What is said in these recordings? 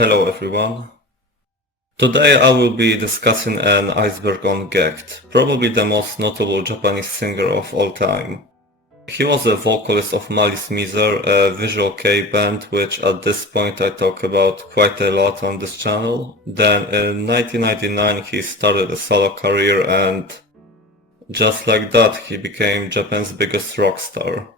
Hello everyone. Today I will be discussing an iceberg on GACKT, probably the most notable Japanese singer of all time. He was a vocalist of Malice Miser, a visual kei band which at this point I talk about quite a lot on this channel. Then in 1999 he started a solo career and just like that he became Japan's biggest rock star.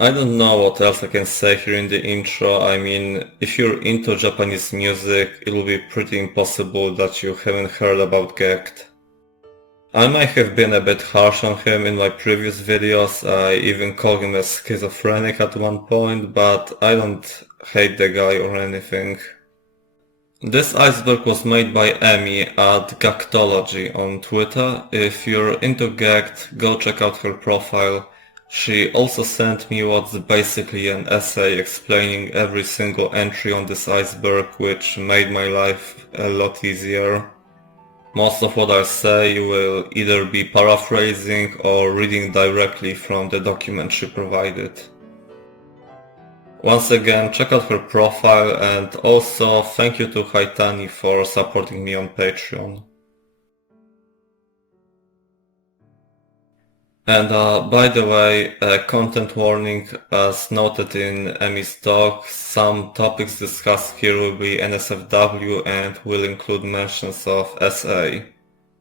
I don't know what else I can say here in the intro. I mean, if you're into Japanese music, it'll be pretty impossible that you haven't heard about GACKT. I might have been a bit harsh on him in my previous videos, I even called him a schizophrenic at one point, but I don't hate the guy or anything. This iceberg was made by Emi at GACKTology on Twitter. If you're into GACKT, go check out her profile. She also sent me what's basically an essay explaining every single entry on this iceberg, which made my life a lot easier. Most of what I say will either be paraphrasing or reading directly from the document she provided. Once again, check out her profile and also thank you to Haitani for supporting me on Patreon. And by the way, content warning, as noted in Emi's talk, some topics discussed here will be NSFW and will include mentions of SA.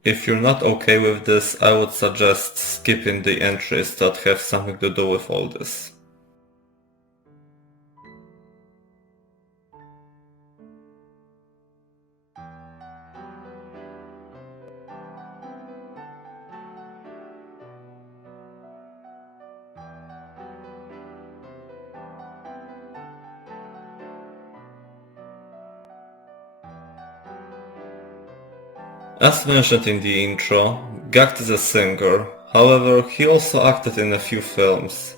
If you're not okay with this, I would suggest skipping the entries that have something to do with all this. As mentioned in the intro, GACKT is a singer, however he also acted in a few films.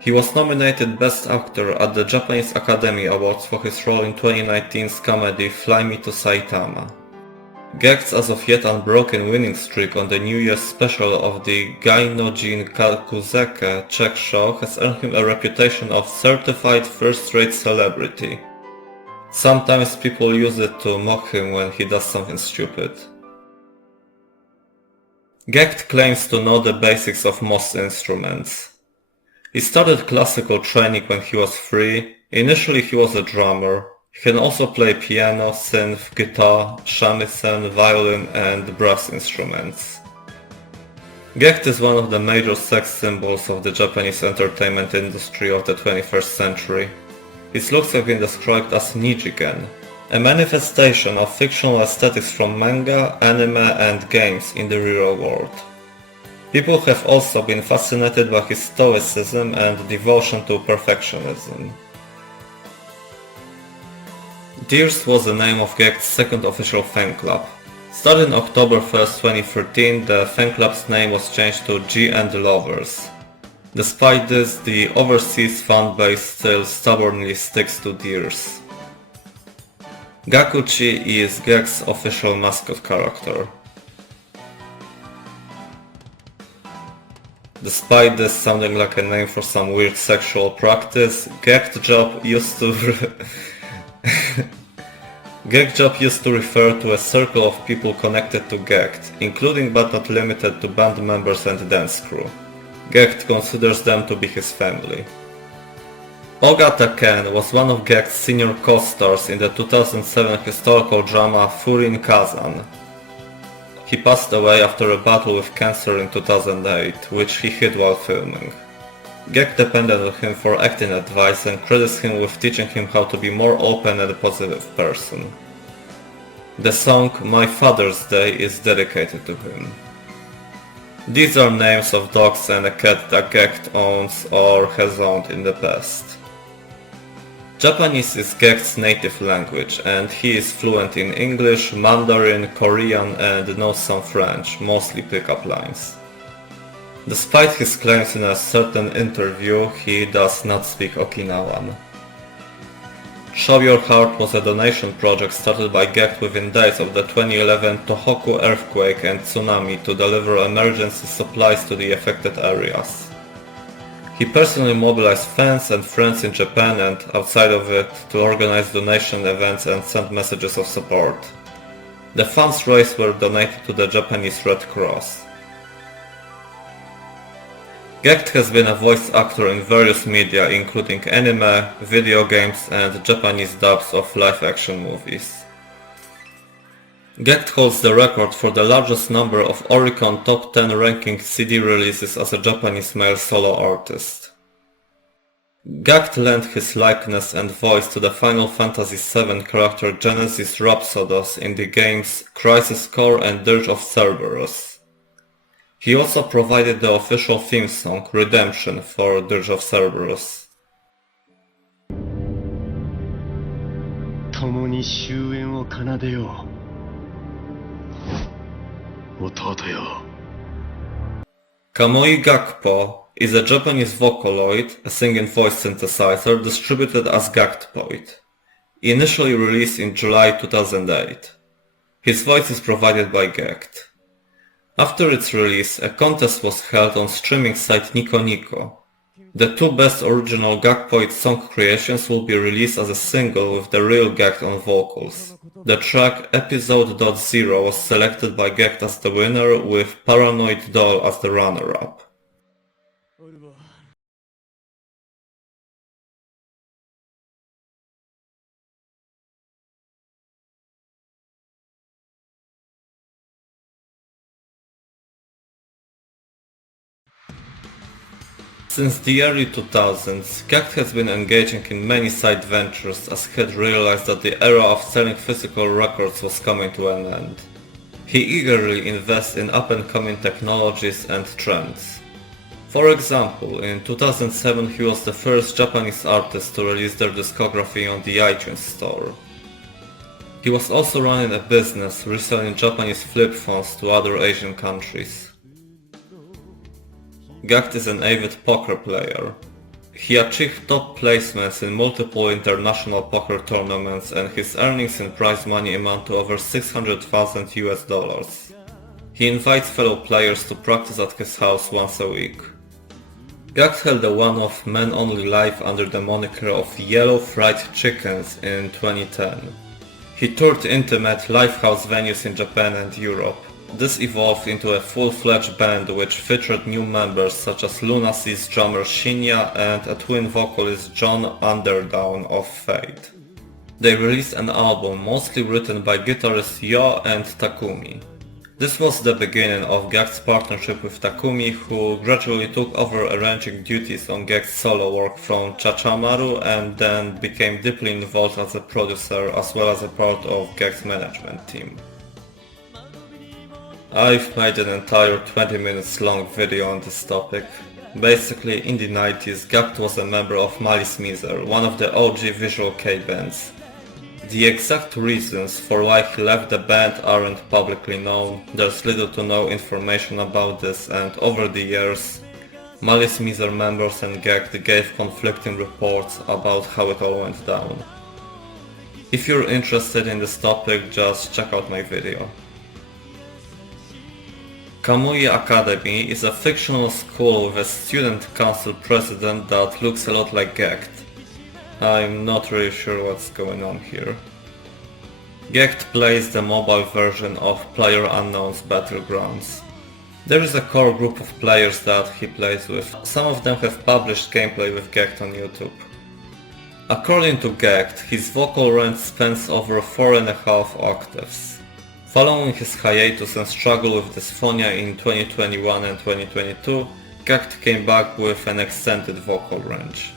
He was nominated Best Actor at the Japanese Academy Awards for his role in 2019's comedy Fly Me to Saitama. GACKT's as of yet unbroken winning streak on the New Year's special of the Gainojin Kakuzeke Czech show has earned him a reputation of certified first-rate celebrity. Sometimes people use it to mock him when he does something stupid. GACKT claims to know the basics of most instruments. He started classical training when he was 3. Initially he was a drummer. He can also play piano, synth, guitar, shamisen, violin and brass instruments. GACKT is one of the major sex symbols of the Japanese entertainment industry of the 21st century. His looks have been described as nijigen, a manifestation of fictional aesthetics from manga, anime and games in the real world. People have also been fascinated by his stoicism and devotion to perfectionism. Deers was the name of GACKT's second official fan club. Started on October 1st, 2013, the fan club's name was changed to G and Lovers. Despite this, the overseas fan base still stubbornly sticks to Deers. Gakuchi is GACKT's official mascot character. Despite this sounding like a name for some weird sexual practice, GACKT job used to refer to a circle of people connected to GACKT, including but not limited to band members and dance crew. GACKT considers them to be his family. Ogata Ken was one of GACKT's senior co-stars in the 2007 historical drama Furin Kazan. He passed away after a battle with cancer in 2008, which he hid while filming. GACKT depended on him for acting advice and credits him with teaching him how to be more open and positive person. The song My Father's Day is dedicated to him. These are names of dogs and a cat that GACKT owns or has owned in the past. Japanese is GACKT's native language and he is fluent in English, Mandarin, Korean and knows some French, mostly pickup lines. Despite his claims in a certain interview, he does not speak Okinawan. Show Your Heart was a donation project started by GACKT within days of the 2011 Tohoku earthquake and tsunami to deliver emergency supplies to the affected areas. He personally mobilized fans and friends in Japan and outside of it to organize donation events and send messages of support. The funds raised were donated to the Japanese Red Cross. GACKT has been a voice actor in various media including anime, video games and Japanese dubs of live-action movies. GACKT holds the record for the largest number of Oricon Top 10 ranking CD releases as a Japanese male solo artist. GACKT lent his likeness and voice to the Final Fantasy VII character Genesis Rhapsodos in the games Crisis Core and Dirge of Cerberus. He also provided the official theme song Redemption for Dirge of Cerberus. 共に終焉を奏でよう弟よ Kamui Gakpo is a Japanese Vocaloid, a singing voice synthesizer distributed as GACKTPoid, initially released in July 2008. His voice is provided by GACKT. After its release, a contest was held on streaming site Nico Nico. The two best original GACKTPoid song creations will be released as a single with the real GACKT on vocals. The track Episode.0 was selected by GACKT as the winner, with Paranoid Doll as the runner-up. Since the early 2000s, GACKT has been engaging in many side ventures as he had realized that the era of selling physical records was coming to an end. He eagerly invests in up-and-coming technologies and trends. For example, in 2007 he was the first Japanese artist to release their discography on the iTunes Store. He was also running a business reselling Japanese flip phones to other Asian countries. GACKT is an avid poker player. He achieved top placements in multiple international poker tournaments and his earnings in prize money amount to over $600,000. He invites fellow players to practice at his house once a week. GACKT held a one-off men-only live under the moniker of Yellow Fried Chickens in 2010. He toured intimate livehouse venues in Japan and Europe. This evolved into a full-fledged band which featured new members such as Lunacy's drummer Shinya and a twin vocalist John Underdown of Fate. They released an album mostly written by guitarists Yo and Takumi. This was the beginning of GACKT's partnership with Takumi, who gradually took over arranging duties on GACKT's solo work from Chachamaru and then became deeply involved as a producer as well as a part of GACKT's management team. I've made an entire 20 minutes long video on this topic. Basically, in the 90s, GACKT was a member of Malice Mizer, one of the OG Visual Kei bands. The exact reasons for why he left the band aren't publicly known, there's little to no information about this, and over the years, Malice Mizer members and GACKT gave conflicting reports about how it all went down. If you're interested in this topic, just check out my video. Kamui Academy is a fictional school with a student council president that looks a lot like GACKT. I'm not really sure what's going on here. GACKT plays the mobile version of PlayerUnknown's Battlegrounds. There is a core group of players that he plays with. Some of them have published gameplay with GACKT on YouTube. According to GACKT, his vocal range spans over 4.5 octaves. Following his hiatus and struggle with dysphonia in 2021 and 2022, GACKT came back with an extended vocal range.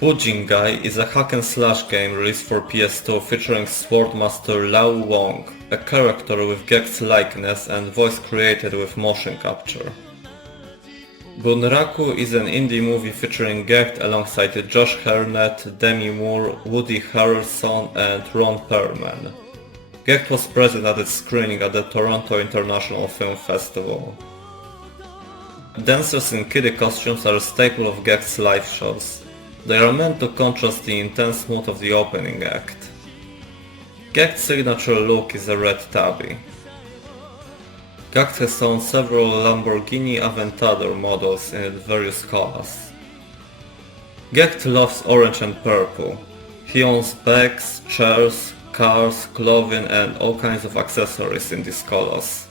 Bujingai is a hack-and-slash game released for PS2 featuring Swordmaster Lao Wong, a character with GACKT's likeness and voice created with motion capture. Bunraku is an indie movie featuring GACKT alongside Josh Hartnett, Demi Moore, Woody Harrelson and Ron Perlman. GACKT was present at its screening at the Toronto International Film Festival. Dancers in kiddie costumes are a staple of GACKT's live shows. They are meant to contrast the intense mood of the opening act. GACKT's signature look is a red tabby. GACKT has owned several Lamborghini Aventador models in various colors. GACKT loves orange and purple. He owns bags, chairs, cars, clothing and all kinds of accessories in these colors.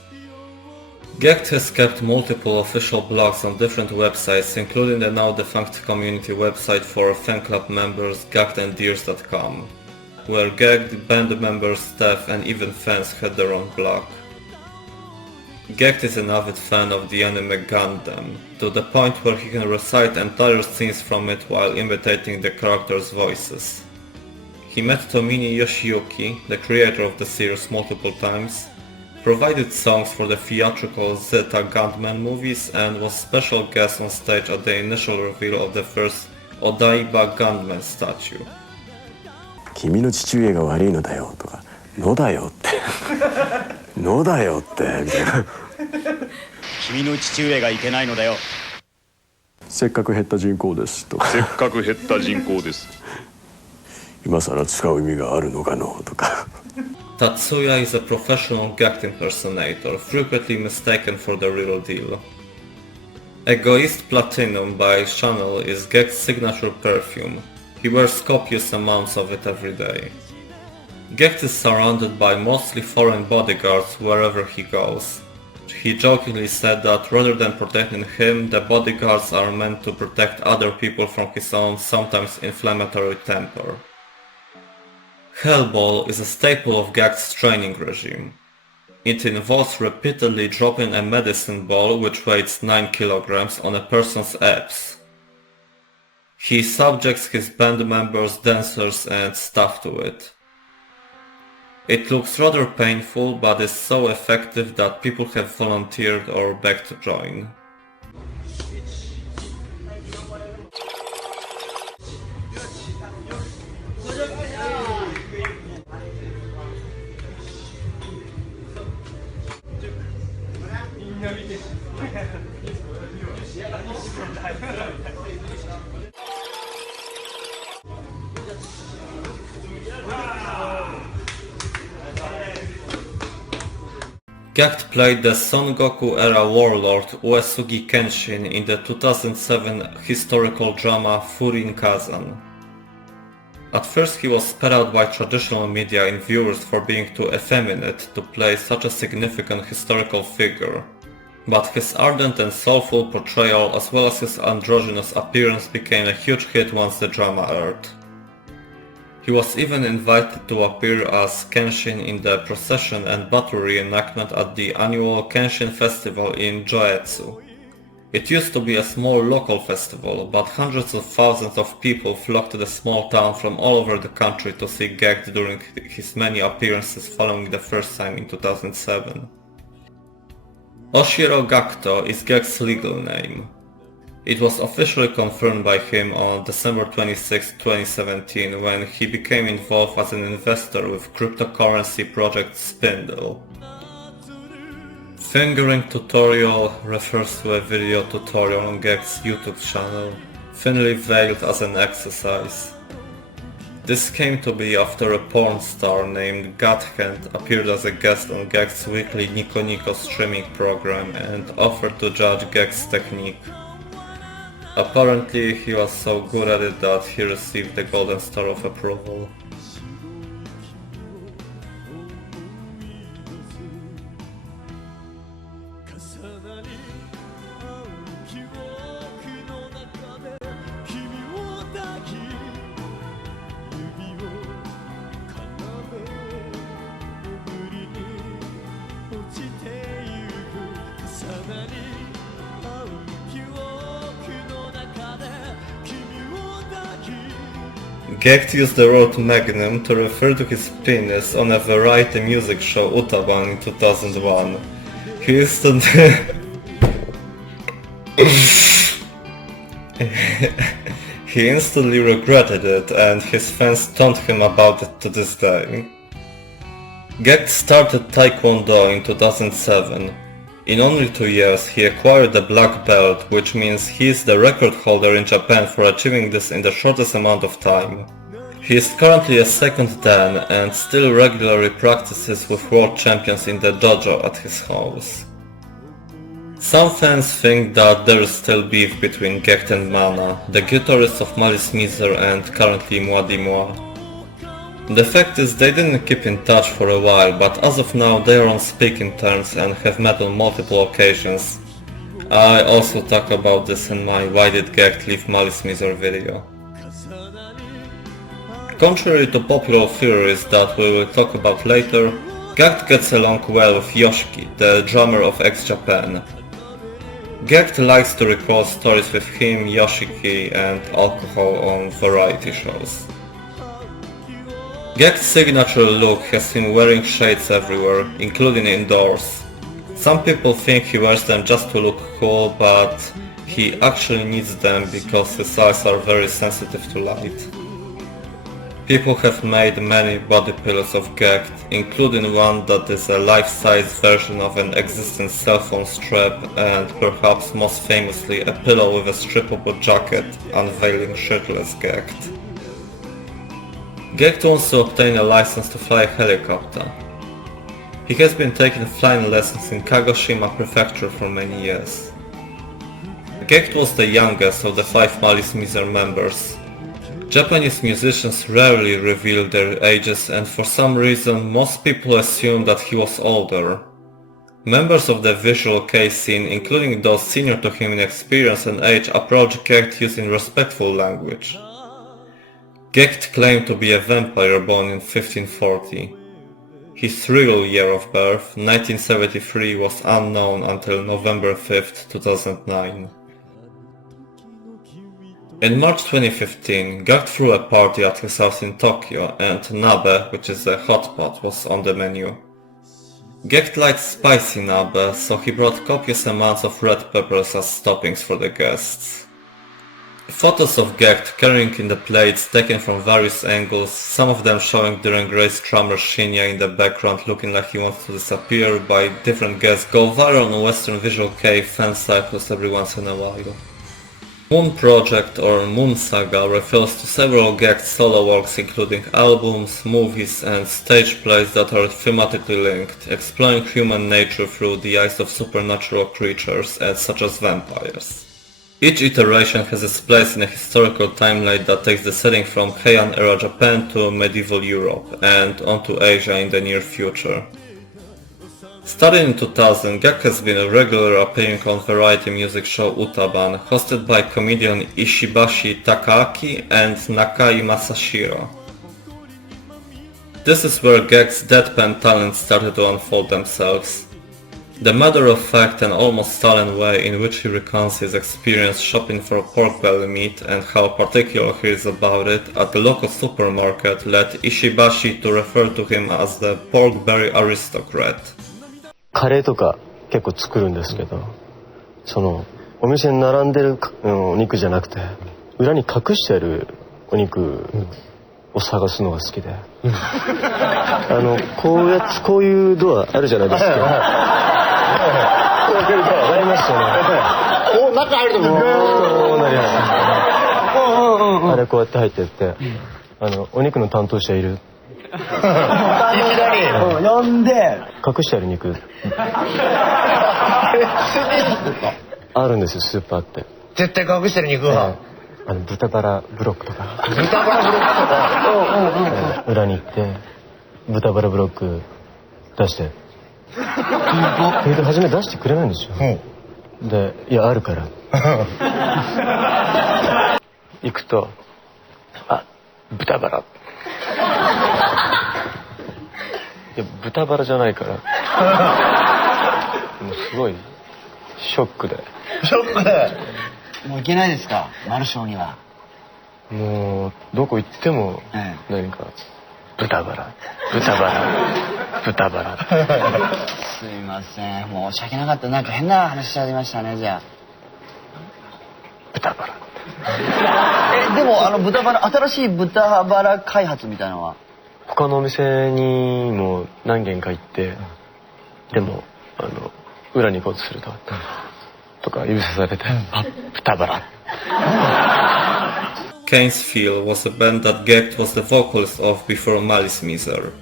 GACKT has kept multiple official blogs on different websites, including the now defunct community website for fan club members gacktanddeers.com, where GACKT, band members, staff and even fans had their own blog. GACKT is an avid fan of the anime Gundam, to the point where he can recite entire scenes from it while imitating the characters' voices. He met Tomini Yoshiyuki, the creator of the series, multiple times, provided songs for the theatrical Zeta Gundam movies, and was special guest on stage at the initial reveal of the first Odaiba Gundam statue. 君の父上が悪いのだよとか、のだよってのだよってみたいな。君の父上がいけないのだよ。せっかく減った人口ですとか。せっかく減った人口です。今更使う意味があるのかのとか。Tatsuya is a professional GACKT impersonator, frequently mistaken for the real deal. Egoist Platinum by Chanel is GACKT's signature perfume. He wears copious amounts of it every day. GACKT is surrounded by mostly foreign bodyguards wherever he goes. He jokingly said that rather than protecting him, the bodyguards are meant to protect other people from his own, sometimes inflammatory temper. Hellball is a staple of GACKT's training regime. It involves repeatedly dropping a medicine ball which weighs 9 kilograms on a person's abs. He subjects his band members, dancers and staff to it. It looks rather painful, but is so effective that people have volunteered or begged to join. GACKT played the Son Goku-era warlord Uesugi Kenshin in the 2007 historical drama Furin Kazan. At first he was spat out by traditional media and viewers for being too effeminate to play such a significant historical figure, but his ardent and soulful portrayal as well as his androgynous appearance became a huge hit once the drama aired. He was even invited to appear as Kenshin in the procession and battle reenactment at the annual Kenshin festival in Joetsu. It used to be a small local festival, but hundreds of thousands of people flocked to the small town from all over the country to see GACKT during his many appearances following the first time in 2007. Oshiro Gakto is GACKT's legal name. It was officially confirmed by him on December 26, 2017 when he became involved as an investor with cryptocurrency project Spindle. Fingering tutorial refers to a video tutorial on GACKT's YouTube channel, thinly veiled as an exercise. This came to be after a porn star named GACKT appeared as a guest on GACKT's weekly Nico Nico streaming program and offered to judge GACKT's technique. Apparently he was so good at it that he received the Golden Star of Approval. GACKT used the word magnum to refer to his penis on a variety music show Utaban in 2001. He instantly regretted it, and his fans taunt him about it to this day. GACKT started Taekwondo in 2007. In only 2 years, he acquired the black belt, which means he is the record holder in Japan for achieving this in the shortest amount of time. He is currently a second dan and still regularly practices with world champions in the dojo at his house. Some fans think that there is still beef between GACKT and Mana, the guitarist of Malice Miser and currently Moi Di Moi. The fact is they didn't keep in touch for a while, but as of now they are on speaking terms and have met on multiple occasions. I also talk about this in my Why Did GACKT Leave Malice Miser video. Contrary to popular theories that we will talk about later, GACKT gets along well with Yoshiki, the drummer of X-Japan. GACKT likes to recall stories with him, Yoshiki and alcohol on variety shows. GACKT's signature look has him wearing shades everywhere, including indoors. Some people think he wears them just to look cool, but he actually needs them because his eyes are very sensitive to light. People have made many body pillows of GACKT, including one that is a life-size version of an existing cell phone strap and perhaps most famously a pillow with a strippable jacket unveiling shirtless GACKT. GACKT wants to obtain a license to fly a helicopter. He has been taking flying lessons in Kagoshima Prefecture for many years. GACKT was the youngest of the 5 Malice Miser members. Japanese musicians rarely reveal their ages and for some reason most people assume that he was older. Members of the visual kei scene, including those senior to him in experience and age, approach GACKT using respectful language. GACKT claimed to be a vampire born in 1540. His real year of birth, 1973, was unknown until November 5, 2009. In March 2015, GACKT threw a party at his house in Tokyo and nabe, which is a hot pot, was on the menu. GACKT likes spicy nabe, so he brought copious amounts of red peppers as toppings for the guests. Photos of GACKT carrying in the plates taken from various angles, some of them showing the enraged drummer Shinya in the background looking like he wants to disappear by different guests, go viral on Western Visual Kei fan cycles every once in a while. Moon Project or Moon Saga refers to several GACKT solo works including albums, movies and stage plays that are thematically linked, exploring human nature through the eyes of supernatural creatures such as vampires. Each iteration has its place in a historical timeline that takes the setting from Heian era Japan to medieval Europe and onto Asia in the near future. Starting in 2000, GACKT has been a regular appearing on variety music show Utaban, hosted by comedian Ishibashi Takaaki and Nakai Masashiro. This is where GACKT's deadpan talents started to unfold themselves. The matter-of-fact and almost sullen way in which he recounts his experience shopping for pork belly meat and how particular he is about it at the local supermarket led Ishibashi to refer to him as the pork berry aristocrat. カレーとか結構作るんですけど、そのお店に並んでるお肉じゃなくて裏に隠してあるお肉を探すのが好きで、こういうドアあるじゃないですか。こう開けるとありますよね。お、中入るとこうなります。あれこうやって入ってって、お肉の担当者いる。いきなり呼んで隠してある肉あるんですよ、スーパーって。絶対隠してる肉は、豚バラブロックとか裏に行って豚バラブロック出して初め出してくれないんですよ。で、いやあるから行くと、あ、豚バラいや豚バラじゃないからもうすごいショックでもう行けないですか、マルショーには。もうどこ行っても何か豚バラ豚バラ豚バラすいません、申し訳なかった。なんか変な話しちゃいましたね。じゃあ豚バラでも豚バラ、新しい豚バラ開発みたいなのは他のお店にも何軒か行って、でも裏に行こうとすると、とか指さされて、あ、豚バラ。Kane's Feel was a band that GACKT was the vocalist of before Malice Miser.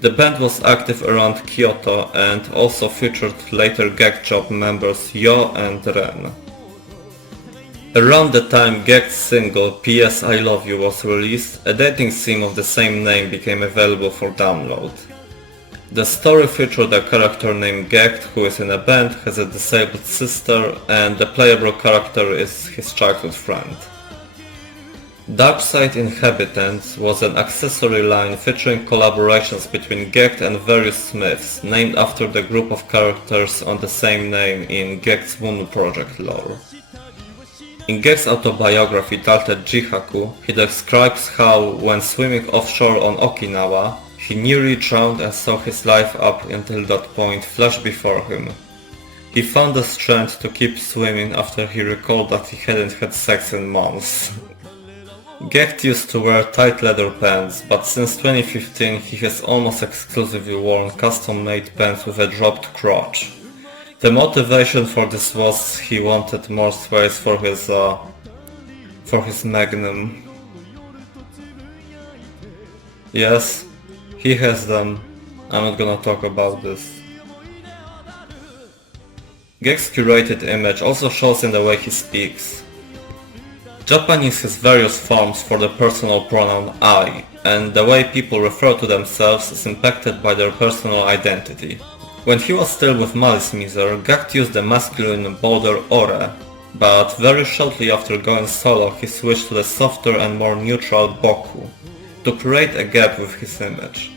The band was active around Kyoto and also featured later GACKT Job members Yo and Ren. Around the time GACKT's single P.S. I Love You was released, a dating sim of the same name became available for download. The story featured a character named GACKT who is in a band, has a disabled sister, and the playable character is his childhood friend. Darkside Inhabitants was an accessory line featuring collaborations between GACKT and various Smiths, named after the group of characters on the same name in GACKT's Moon Project lore. In GACKT's autobiography titled Jihaku, he describes how, when swimming offshore on Okinawa, he nearly drowned and saw his life up until that point flash before him. He found the strength to keep swimming after he recalled that he hadn't had sex in months. GACKT used to wear tight leather pants, but since 2015 he has almost exclusively worn custom-made pants with a dropped crotch. The motivation for this was he wanted more space for his magnum. Yes, he has them. I'm not gonna talk about this. GACKT's curated image also shows in the way he speaks. Japanese has various forms for the personal pronoun I, and the way people refer to themselves is impacted by their personal identity. When he was still with Malice Miser, GACKT used the masculine bolder ore, but very shortly after going solo he switched to the softer and more neutral boku, to create a gap with his image.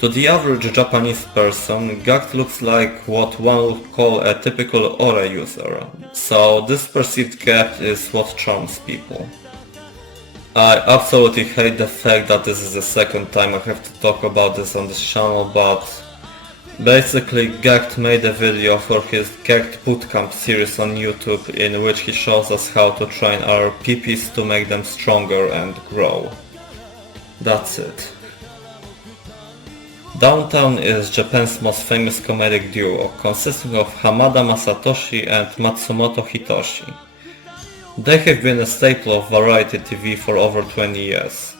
To the average Japanese person, GACKT looks like what one would call a typical ore user, so this perceived gap is what charms people. I absolutely hate the fact that this is the second time I have to talk about this on this channel, but basically GACKT made a video for his GACKT Bootcamp series on YouTube in which he shows us how to train our peepees to make them stronger and grow. That's it. Downtown is Japan's most famous comedic duo, consisting of Hamada Masatoshi and Matsumoto Hitoshi. They have been a staple of variety TV for over 20 years.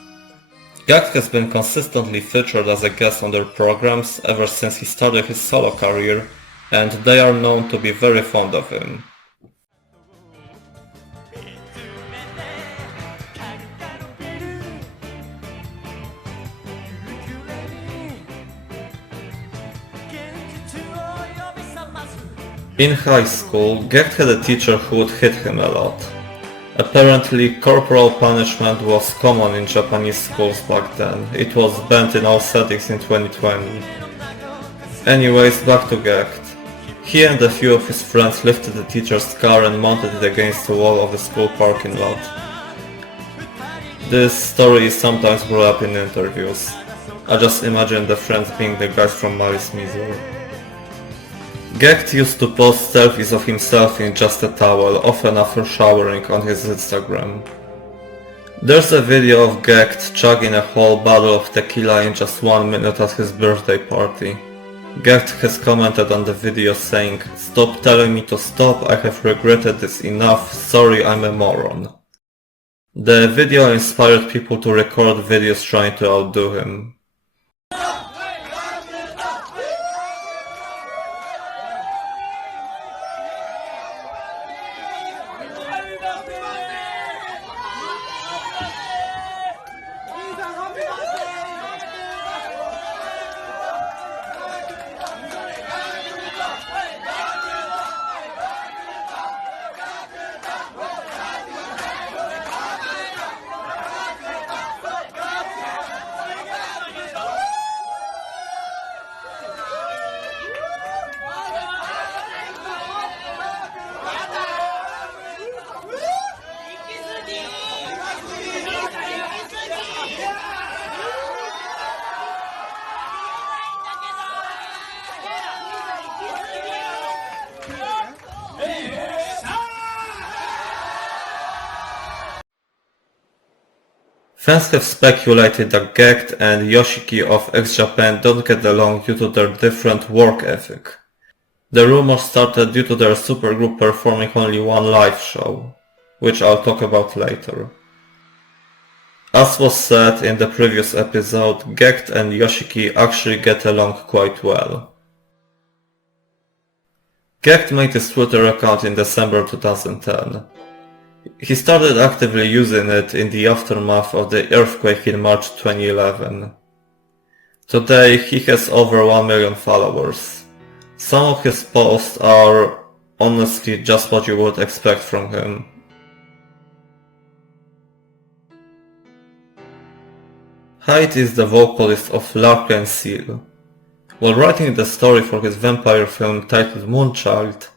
GACKT has been consistently featured as a guest on their programs ever since he started his solo career, and they are known to be very fond of him. In high school, GACKT had a teacher who would hit him a lot. Apparently, corporal punishment was common in Japanese schools back then. It was banned in all settings in 2020. Anyways, back to GACKT. He and a few of his friends lifted the teacher's car and mounted it against the wall of the school parking lot. This story is sometimes brought up in interviews. I just imagine the friends being the guys from Malice Miser. GACKT used to post selfies of himself in just a towel, often after showering, on his Instagram. There's a video of GACKT chugging a whole bottle of tequila in just 1 minute at his birthday party. GACKT has commented on the video saying, "Stop telling me to stop, I have regretted this enough, sorry I'm a moron." The video inspired people to record videos trying to outdo him. Fans have speculated that GACKT and Yoshiki of X Japan don't get along due to their different work ethic. The rumors started due to their supergroup performing only one live show, which I'll talk about later. As was said in the previous episode, GACKT and Yoshiki actually get along quite well. GACKT made his Twitter account in December 2010. He started actively using it in the aftermath of the earthquake in March 2011. Today he has over 1 million followers. Some of his posts are honestly just what you would expect from him. Haitani is the vocalist of Lark & Seal. While writing the story for his vampire film titled Moonchild,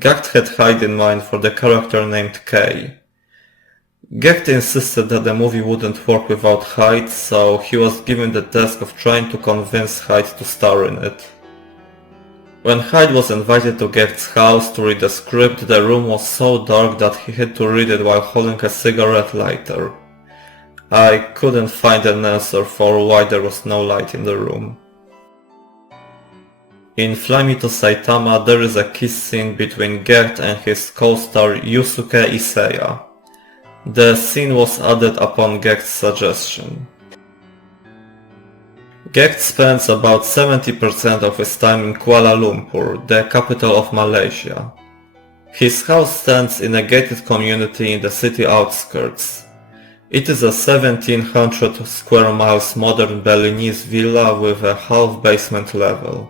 GACKT had Haitani in mind for the character named Kay. GACKT insisted that the movie wouldn't work without Haitani, so he was given the task of trying to convince Haitani to star in it. When Haitani was invited to GACKT's house to read the script, the room was so dark that he had to read it while holding a cigarette lighter. I couldn't find an answer for why there was no light in the room. In Fly Me to Saitama there is a kiss scene between GACKT and his co-star Yusuke Iseya. The scene was added upon GACKT's suggestion. GACKT spends about 70% of his time in Kuala Lumpur, the capital of Malaysia. His house stands in a gated community in the city outskirts. It is a 1700 square miles modern Balinese villa with a half basement level.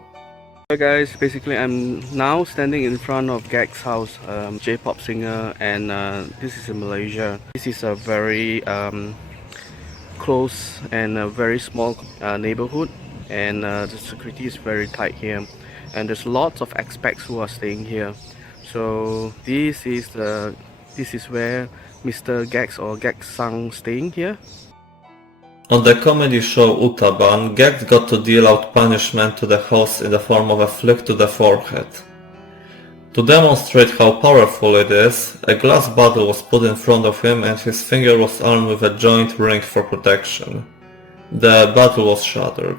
Hi guys, basically I'm now standing in front of GACKT's house, J-pop singer, and this is in Malaysia. This is a very close and a very small neighborhood, and the security is very tight here, and there's lots of expats who are staying here. So this is where Mr. GACKT or GACKT-san staying here. On the comedy show Utaban, GACKT got to deal out punishment to the host in the form of a flick to the forehead. To demonstrate how powerful it is, a glass bottle was put in front of him and his finger was armed with a joint ring for protection. The bottle was shattered.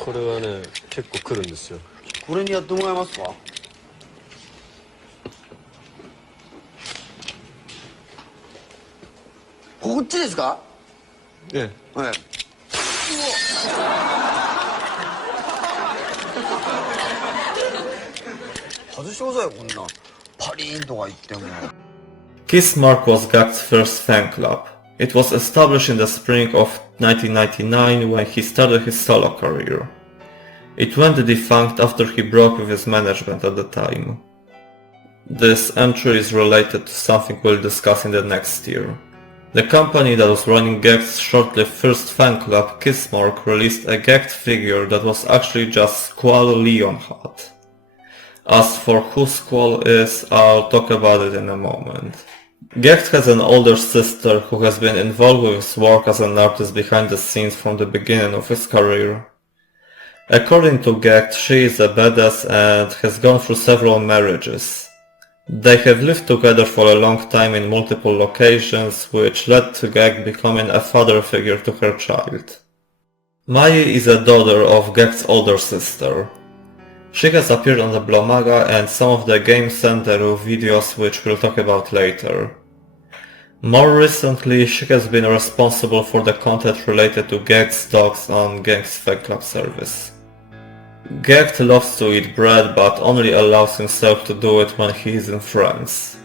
これはね、結構来るんですよ。これにやってもらえますか？こっちですか？ええ。はい。外してくださいよ、こんなパリーンとか言っても。Kissmark was GACKT's first fan club. It was established in the spring of 1999 when he started his solo career. It went defunct after he broke with his management at the time. This entry is related to something we'll discuss in the next year. The company that was running GACKT's short-lived first fan club, Kissmark, released a GACKT figure that was actually just Squall Leonhardt. As for who Squall is, I'll talk about it in a moment. GACKT has an older sister who has been involved with his work as an artist behind the scenes from the beginning of his career. According to GACKT, she is a badass and has gone through several marriages. They have lived together for a long time in multiple locations, which led to GACKT becoming a father figure to her child. Mai is a daughter of GACKT's older sister. She has appeared on the Blomaga and some of the Game Center videos which we'll talk about later. More recently, she has been responsible for the content related to GACKT's dogs on GACKT's fan club service. GACKT loves to eat bread but only allows himself to do it when he is in France.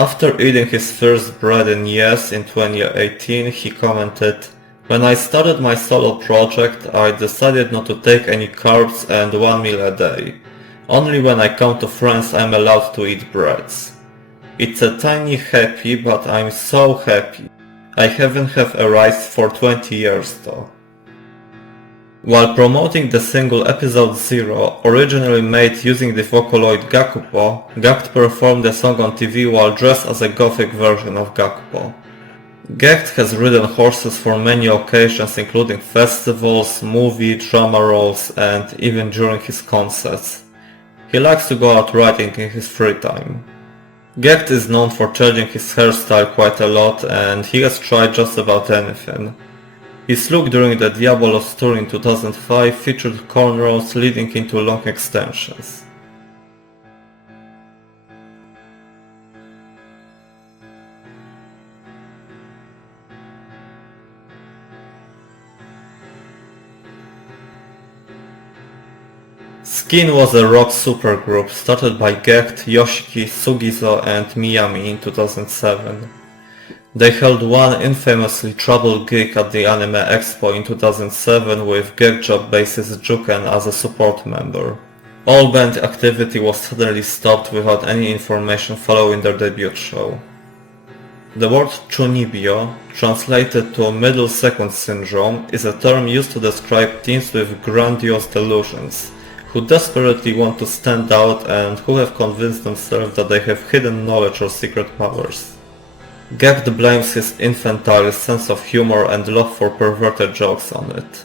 After eating his first bread in years in 2018, he commented, "When I started my solo project, I decided not to take any carbs and 1 meal a day. Only when I come to France I'm allowed to eat breads. It's a tiny happy, but I'm so happy. I haven't had a rice for 20 years though." While promoting the single Episode 0, originally made using the Vocaloid Gakupo, GACKT performed the song on TV while dressed as a gothic version of Gakupo. GACKT has ridden horses for many occasions including festivals, movie, drama roles, and even during his concerts. He likes to go out riding in his free time. GACKT is known for changing his hairstyle quite a lot and he has tried just about anything. His look during the Diabolos tour in 2005 featured cornrows leading into long extensions. Skin was a rock supergroup started by GACKT, Yoshiki, Sugizo and Miyami in 2007. They held one infamously troubled gig at the Anime Expo in 2007 with GACKT job bassist Juken as a support member. All band activity was suddenly stopped without any information following their debut show. The word chunibyo, translated to middle second syndrome, is a term used to describe teens with grandiose delusions, who desperately want to stand out and who have convinced themselves that they have hidden knowledge or secret powers. GACKT blames his infantile sense of humor and love for perverted jokes on it.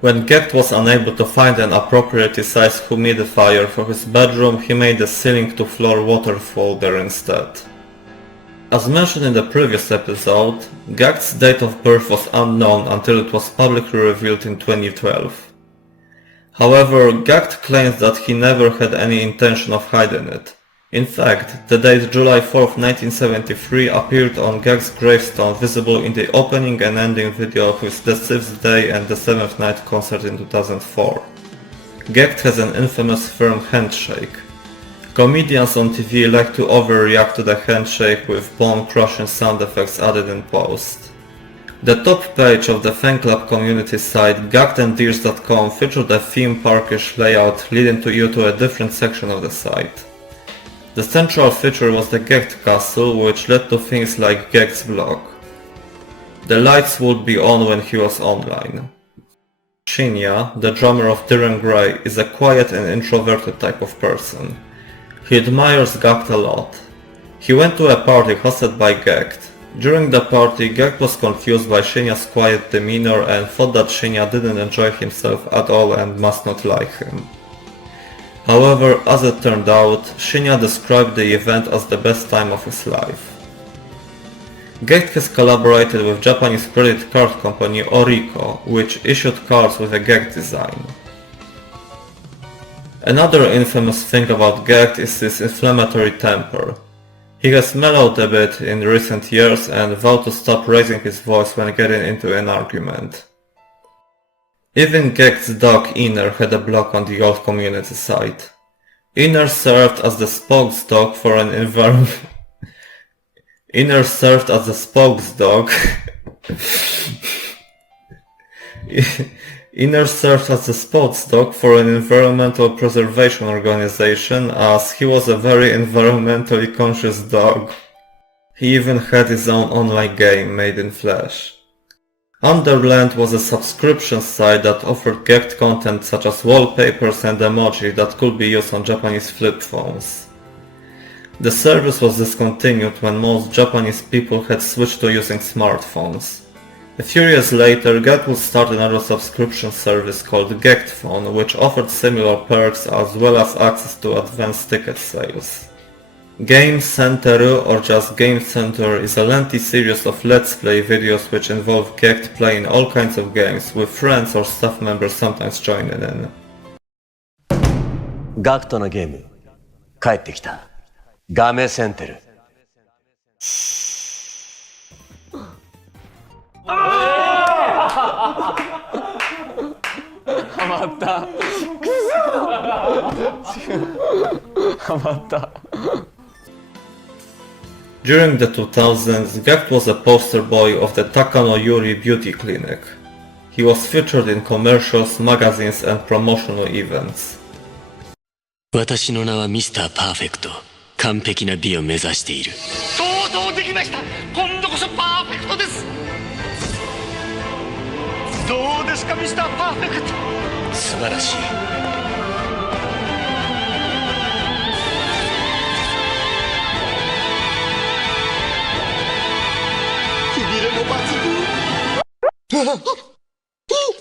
When GACKT was unable to find an appropriately sized humidifier for his bedroom, he made a ceiling-to-floor waterfall there instead. As mentioned in the previous episode, GACKT's date of birth was unknown until it was publicly revealed in 2012. However, GACKT claims that he never had any intention of hiding it. In fact, the date July 4, 1973 appeared on GACKT's gravestone, visible in the opening and ending video of his The 6th Day and The 7th Night concert in 2004. GACKT has an infamous firm handshake. Comedians on TV like to overreact to the handshake with bone-crushing sound effects added in post. The top page of the fan club community site GACKTandDeers.com featured a theme parkish layout leading you to a different section of the site. The central feature was the GACKT castle, which led to things like GACKT's blog. The lights would be on when he was online. Shinya, the drummer of Diren Grey, is a quiet and introverted type of person. He admires GACKT a lot. He went to a party hosted by GACKT. During the party, GACKT was confused by Shinya's quiet demeanor and thought that Shinya didn't enjoy himself at all and must not like him. However, as it turned out, Shinya described the event as the best time of his life. GACKT has collaborated with Japanese credit card company Oriko, which issued cards with a GACKT design. Another infamous thing about GACKT is his inflammatory temper. He has mellowed a bit in recent years and vowed to stop raising his voice when getting into an argument. Even GACKT's dog Inner had a blog on the old community site. Inner served as the spokesdog for an Inner served as the spokesdog Inner served as the spokesdog for an environmental preservation organization, as he was a very environmentally conscious dog. He even had his own online game made in Flash. Underland was a subscription site that offered GACKT content such as wallpapers and emoji that could be used on Japanese flip phones. The service was discontinued when most Japanese people had switched to using smartphones. A few years later, GACKT would start another subscription service called GACKT Phone, which offered similar perks as well as access to advanced ticket sales. Game Center, or just Game Center, is a lengthy series of Let's Play videos which involve GACKT playing all kinds of games, with friends or staff members sometimes joining in. GACKT のゲーム帰ってきたガメセンテルハマったハマった During the 2000s, GACKT was a poster boy of the Takano Yuri Beauty Clinic. He was featured in commercials, magazines and promotional events. 私の名はミスターパーフェクト。完璧な美を目指している。想像できました。今度こそパーフェクトです。どうですかミスターパーフェクト。素晴らしい。くびれも抜群。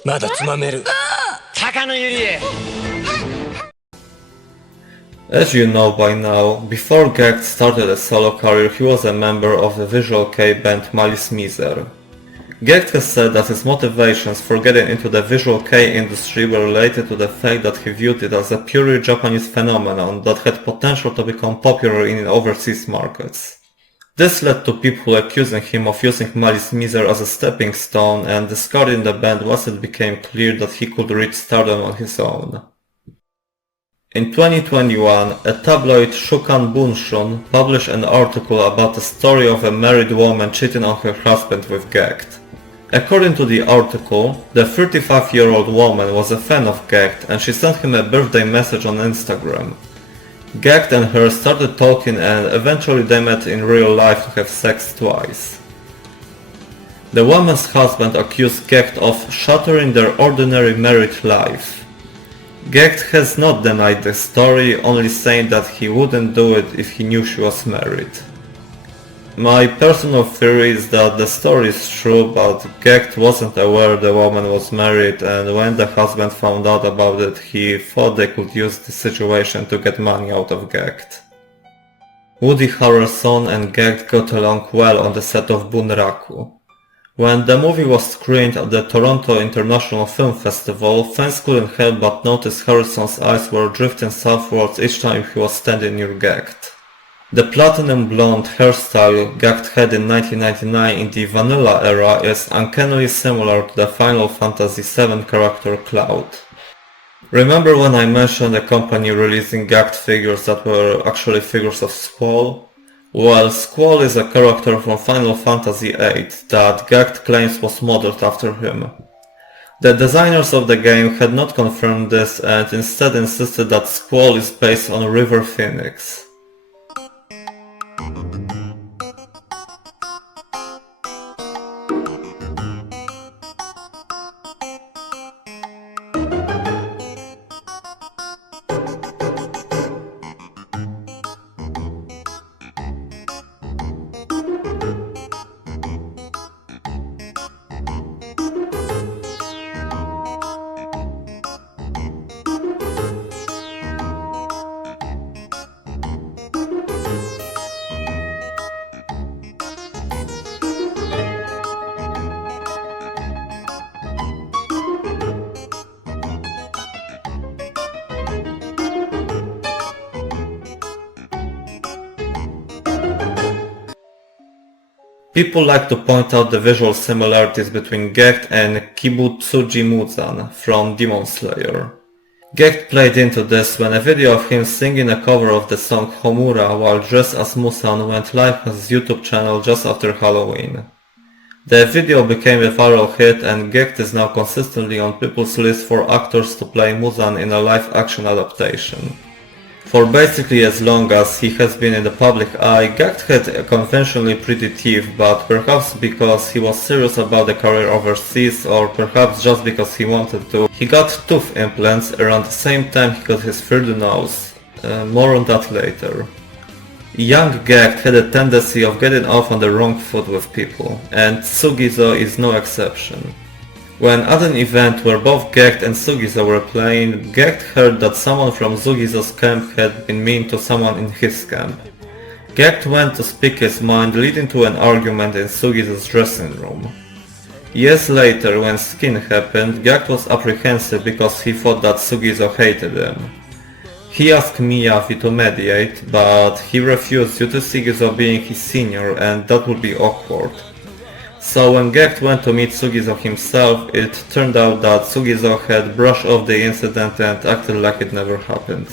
まだつまめる。高野ゆりえ。As you know by now, before GACKT started a solo career, he was a member of the visual kei band Malice Miser. GACKT has said that his motivations for getting into the visual kei industry were related to the fact that he viewed it as a purely Japanese phenomenon that had potential to become popular in overseas markets. This led to people accusing him of using Malice Miser as a stepping stone and discarding the band once it became clear that he could reach stardom on his own. In 2021, a tabloid Shukan Bunshun published an article about the story of a married woman cheating on her husband with GACKT. According to the article, the 35-year-old woman was a fan of GACKT and she sent him a birthday message on Instagram. GACKT and her started talking and eventually they met in real life to have sex twice. The woman's husband accused GACKT of shattering their ordinary married life. GACKT has not denied the story, only saying that he wouldn't do it if he knew she was married. My personal theory is that the story is true, but GACKT wasn't aware the woman was married, and when the husband found out about it, he thought they could use the situation to get money out of GACKT. Woody Harrelson and GACKT got along well on the set of Bunraku. When the movie was screened at the Toronto International Film Festival, fans couldn't help but notice Harrison's eyes were drifting southwards each time he was standing near GACKT. The platinum blonde hairstyle GACKT had in 1999 in the Vanilla era is uncannily similar to the Final Fantasy VII character Cloud. Remember when I mentioned a company releasing GACKT figures that were actually figures of Squall? Well, Squall is a character from Final Fantasy VIII that GACKT claims was modeled after him. The designers of the game had not confirmed this and instead insisted that Squall is based on River Phoenix. People like to point out the visual similarities between GACKT and Kibutsuji Muzan from Demon Slayer. GACKT played into this when a video of him singing a cover of the song Homura while dressed as Muzan went live on his YouTube channel just after Halloween. The video became a viral hit and GACKT is now consistently on people's list for actors to play Muzan in a live-action adaptation. For basically as long as he has been in the public eye, GACKT had a conventionally pretty teeth, but perhaps because he was serious about the career overseas or perhaps just because he wanted to, he got tooth implants around the same time he got his third nose. More on that later. Young GACKT had a tendency of getting off on the wrong foot with people, and Sugizo is no exception. When at an event where both GACKT and Sugizo were playing, GACKT heard that someone from Sugizo's camp had been mean to someone in his camp. GACKT went to speak his mind, leading to an argument in Sugizo's dressing room. Years later, when Skin happened, GACKT was apprehensive because he thought that Sugizo hated him. He asked Miyavi to mediate, but he refused due to Sugizo being his senior and that would be awkward. So when GACKT went to meet Sugizo himself, it turned out that Sugizo had brushed off the incident and acted like it never happened.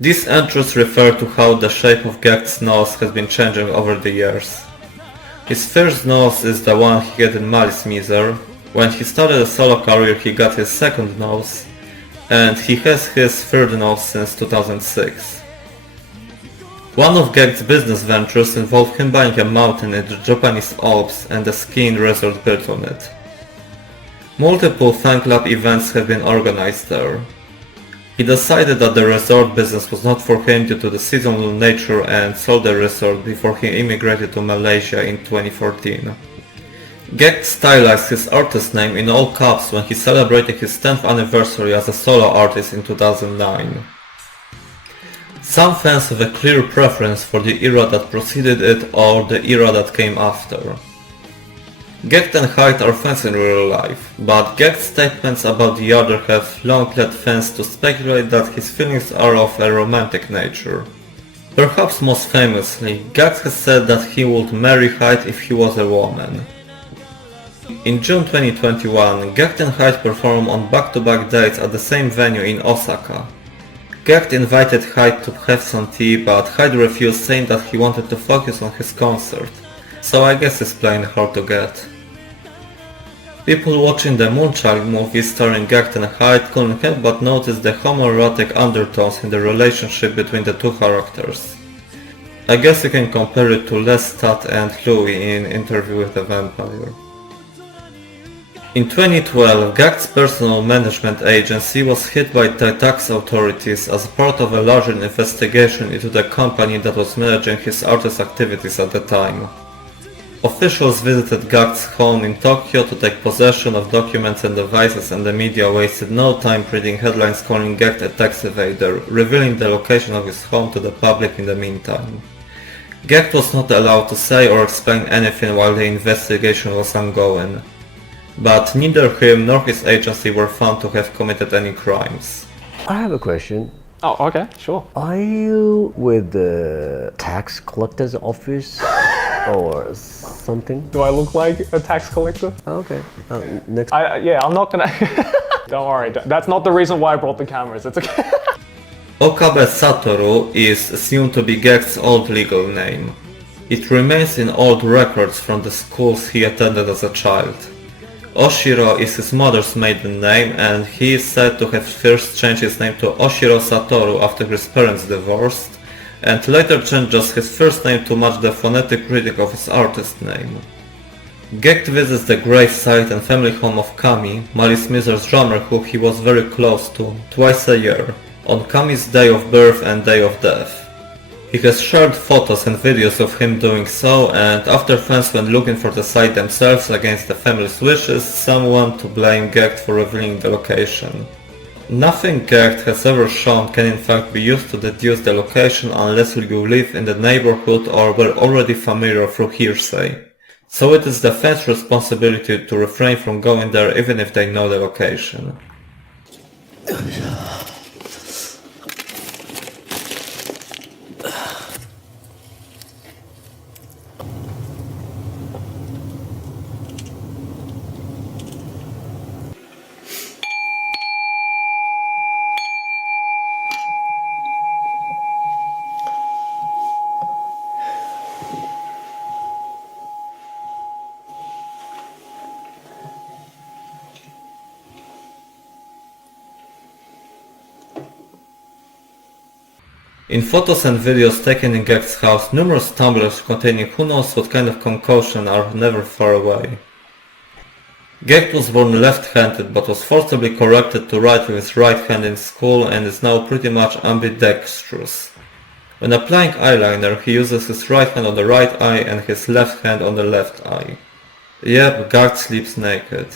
These entries refer to how the shape of GACKT's nose has been changing over the years. His first nose is the one he had in Malice Miser. When he started a solo career he got his second nose, and he has his third nose since 2006. One of GACKT's business ventures involved him buying a mountain in the Japanese Alps and a skiing resort built on it. Multiple fan club events have been organized there. He decided that the resort business was not for him due to the seasonal nature and sold the resort before he immigrated to Malaysia in 2014. GACKT stylized his artist name in all caps when he celebrated his 10th anniversary as a solo artist in 2009. Some fans have a clear preference for the era that preceded it or the era that came after. GACKT and Hyde are fans in real life, but GACKT's statements about the other have long led fans to speculate that his feelings are of a romantic nature. Perhaps most famously, GACKT has said that he would marry Hyde if he was a woman. In June 2021, GACKT and Hyde performed on back-to-back dates at the same venue in Osaka. GACKT invited Hyde to have some tea, but Hyde refused, saying that he wanted to focus on his concert. So I guess it's playing hard to get. People watching the Moonchild movie starring GACKT and Hyde couldn't help but notice the homoerotic undertones in the relationship between the two characters. I guess you can compare it to Lestat and Louis in Interview with the Vampire. In 2012, GACKT's personal management agency was hit by the tax authorities as part of a larger investigation into the company that was managing his artist activities at the time. Officials visited GACKT's home in Tokyo to take possession of documents and devices, and the media wasted no time printing headlines calling GACKT a tax evader, revealing the location of his home to the public in the meantime. GACKT was not allowed to say or explain anything while the investigation was ongoing. But neither him nor his agency were found to have committed any crimes. I have a question. Oh, okay, sure. Are you with the tax collector's office or something? Do I look like a tax collector? Okay. Next. Yeah, I'm not gonna. Don't worry. That's not the reason why I brought the cameras. It's okay. Okabe Satoru is assumed to be GACKT's old legal name. It remains in old records from the schools he attended as a child. Oshiro is his mother's maiden name, and he is said to have first changed his name to Oshiro Satoru after his parents divorced, and later changed just his first name to match the phonetic reading of his artist name. GACKT visits the gravesite and family home of Kami, Malice Miser's drummer who he was very close to, twice a year, on Kami's day of birth and day of death. He has shared photos and videos of him doing so, and after fans went looking for the site themselves against the family's wishes, some want to blame GACKT for revealing the location. Nothing GACKT has ever shown can in fact be used to deduce the location unless you live in the neighborhood or were already familiar through hearsay. So it is the fans' responsibility to refrain from going there even if they know the location. In photos and videos taken in GACKT's house, numerous tumblers containing who knows what kind of concoction are never far away. GACKT was born left-handed but was forcibly corrected to write with his right hand in school and is now pretty much ambidextrous. When applying eyeliner, he uses his right hand on the right eye and his left hand on the left eye. Yep, GACKT sleeps naked.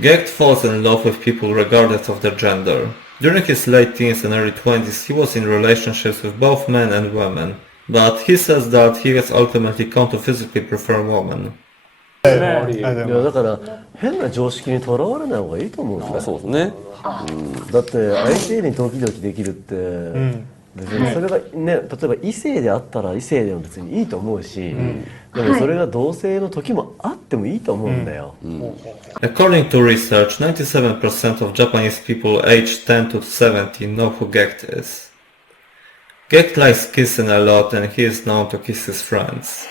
GACKT falls in love with people regardless of their gender. During his late teens and early 20s he was in relationships with both men and women, but he says that he has ultimately come to physically prefer women. いやだから変な常識にとらわれない方がいいと思うんですよ。そうですね。だって相手にドキドキできるって、別にそれがね、例えば異性であったら異性でも別にいいと思うし、でもそれが同性の時もあってもいいと思うんだよ。According to research, 97% of Japanese people aged 10 to 70 know who GACKT is. GACKT likes kissing a lot and he is known to kiss his friends.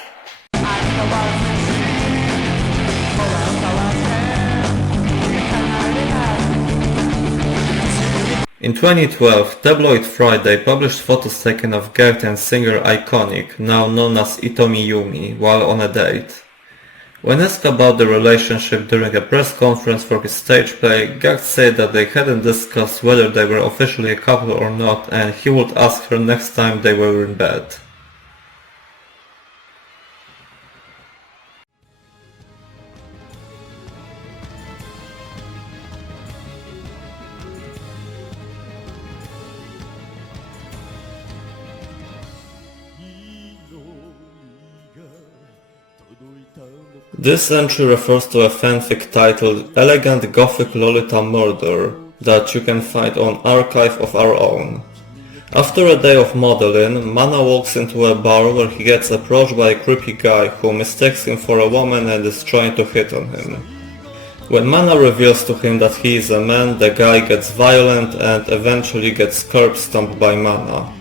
In 2012, Tabloid Friday published photos taken of GACKT and singer Iconic, now known as Itomi Yumi, while on a date. When asked about the relationship during a press conference for his stage play, GACKT said that they hadn't discussed whether they were officially a couple or not, and he would ask her next time they were in bed. This entry refers to a fanfic titled Elegant Gothic Lolita Murder that you can find on Archive of Our Own. After a day of modeling, Mana walks into a bar where he gets approached by a creepy guy who mistakes him for a woman and is trying to hit on him. When Mana reveals to him that he is a man, the guy gets violent and eventually gets curb stomped by Mana.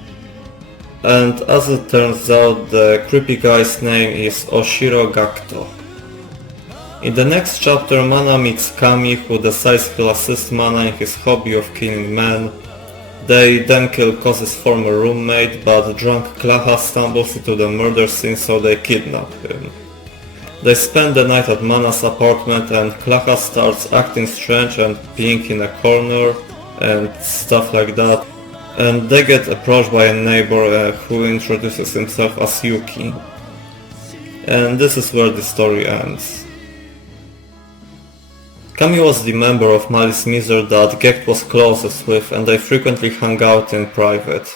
And as it turns out, the creepy guy's name is Oshiro GACKT. In the next chapter, Mana meets Kami, who decides he'll assist Mana in his hobby of killing men. They then kill Koz's former roommate, but drunk Klaha stumbles into the murder scene, so they kidnap him. They spend the night at Mana's apartment and Klaha starts acting strange and peeing in a corner and stuff like that. And they get approached by a neighbor who introduces himself as Yuki. And this is where the story ends. Kami was the member of Malice Miser that GACKT was closest with, and they frequently hung out in private.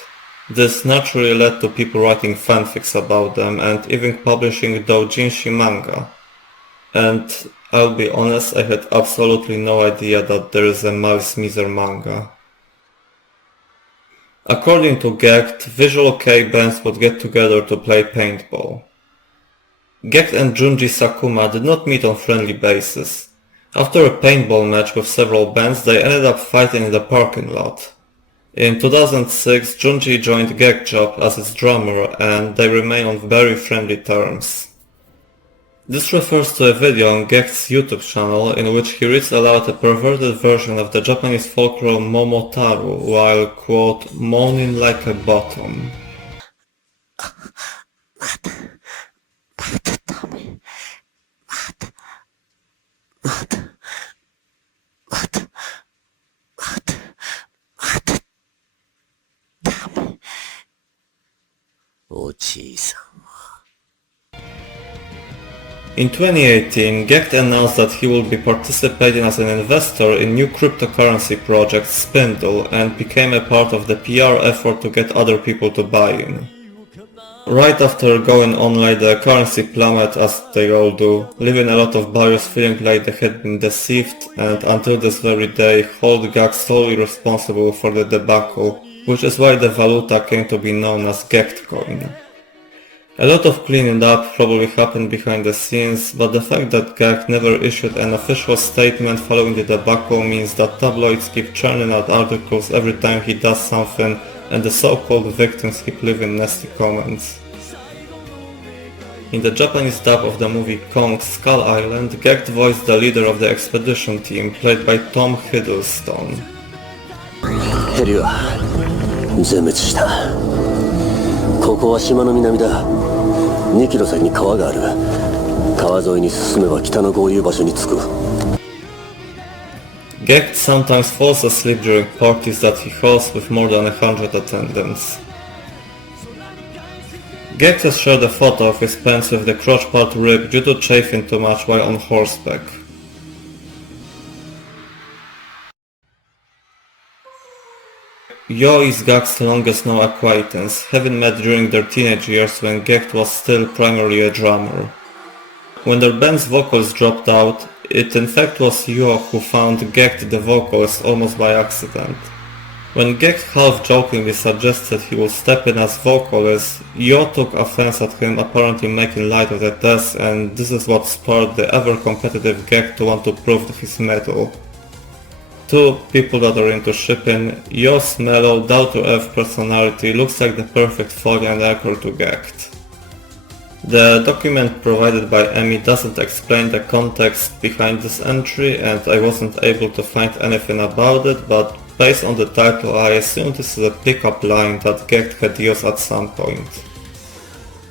This naturally led to people writing fanfics about them and even publishing doujinshi manga. And I'll be honest, I had absolutely no idea that there is a Malice Miser manga. According to GACKT, visual kei bands would get together to play paintball. GACKT and Junji Sakuma did not meet on friendly basis. After a paintball match with several bands, they ended up fighting in the parking lot. In 2006, Junji joined GACKT Job as its drummer, and they remain on very friendly terms. This refers to a video on GACKT's YouTube channel in which he reads aloud a perverted version of the Japanese folklore Momotaru while, quote, moaning like a bottom. In 2018, GACKT announced that he will be participating as an investor in new cryptocurrency project Spindle and became a part of the PR effort to get other people to buy in. Right after going online, the currency plummeted as they all do, leaving a lot of buyers feeling like they had been deceived, and until this very day hold GACKT solely responsible for the debacle, which is why the valuta came to be known as GACKT coin. A lot of cleaning up probably happened behind the scenes, but the fact that GACKT never issued an official statement following the debacle means that tabloids keep churning out articles every time he does something, and the so-called victims keep leaving nasty comments. In the Japanese dub of the movie Kong Skull Island, GACKT voiced the leader of the expedition team, played by Tom Hiddleston. ヘリは全滅した。ここは島の南だ。2キロ先に川がある。川沿いに進めば北の合流場所に着く。GACKT sometimes falls asleep during parties that he hosts with more than 100 attendants. GACKT has shared a photo of his pants with the crotch part ripped due to chafing too much while on horseback. Yo is GACKT's longest known acquaintance, having met during their teenage years when GACKT was still primarily a drummer. When their band's vocals dropped out, it in fact was Yo who found GACKT the vocalist almost by accident. When GACKT half-jokingly suggested he would step in as vocalist, Yo took offense at him apparently making light of the test, and this is what spurred the ever-competitive GACKT to want to prove his mettle. To people that are into shipping, Yo's mellow, down-to-earth personality looks like the perfect foil and anchor to GACKT. The document provided by Emmy doesn't explain the context behind this entry, and I wasn't able to find anything about it, but based on the title I assume this is a pickup line that GACKT had used at some point.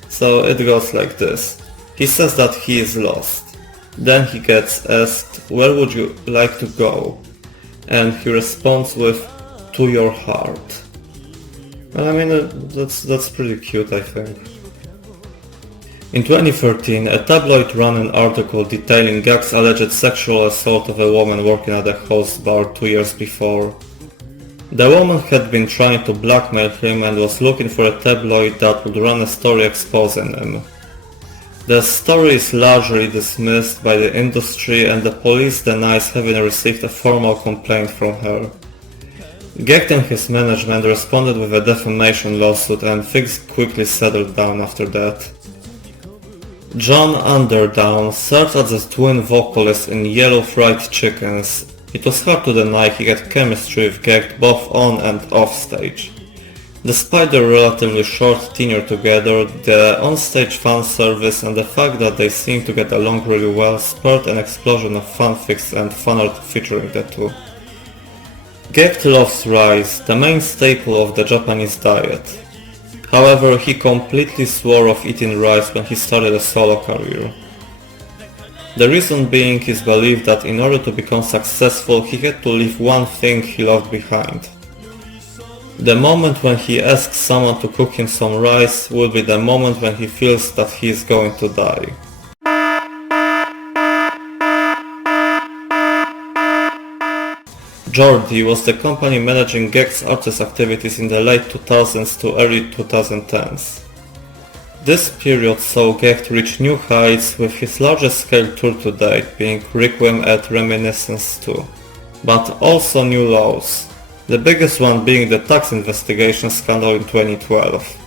So it goes like this. He says that he is lost. Then he gets asked, "Where would you like to go?" And he responds with, "To your heart." I mean, that's pretty cute, I think. In 2013, a tabloid ran an article detailing GACKT's alleged sexual assault of a woman working at a host bar 2 years before. The woman had been trying to blackmail him and was looking for a tabloid that would run a story exposing him. The story is largely dismissed by the industry and the police denies having received a formal complaint from her. GACKT and his management responded with a defamation lawsuit and things quickly settled down after that. John Underdown served as a twin vocalist in Yellow Fried Chickens. It was hard to deny he had chemistry with GACKT both on and off stage. Despite their relatively short tenure together, the on-stage fan service and the fact that they seemed to get along really well spurred an explosion of fanfics and fanart featuring the two. GACKT loves rice, the main staple of the Japanese diet. However, he completely swore off eating rice when he started a solo career. The reason being his belief that in order to become successful he had to leave one thing he loved behind. The moment when he asks someone to cook him some rice will be the moment when he feels that he is going to die. Jordi was the company managing GACKT's artist activities in the late 2000s to early 2010s. This period saw GACKT reach new heights with his largest scale tour to date being Requiem at Reminiscence 2, but also new lows. The biggest one being the tax investigation scandal in 2012.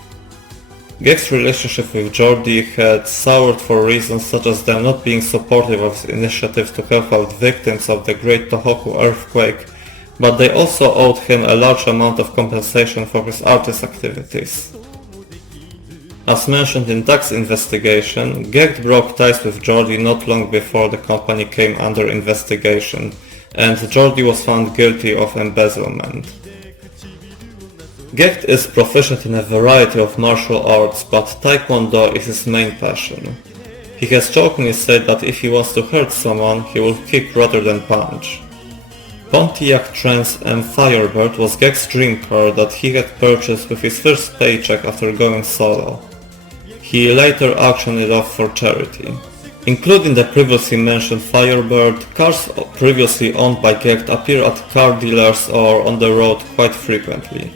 GACKT's relationship with Jordi had soured for reasons such as them not being supportive of his initiatives to help out victims of the Great Tohoku earthquake, but they also owed him a large amount of compensation for his artist activities. As mentioned in tax investigation, GACKT broke ties with Jordi not long before the company came under investigation, and Jordi was found guilty of embezzlement. GACKT is proficient in a variety of martial arts, but Taekwondo is his main passion. He has jokingly said that if he wants to hurt someone, he will kick rather than punch. Pontiac Trans M Firebird was GACKT's dream car that he had purchased with his first paycheck after going solo. He later auctioned it off for charity. Including the previously mentioned Firebird, cars previously owned by GACKT appear at car dealers or on the road quite frequently.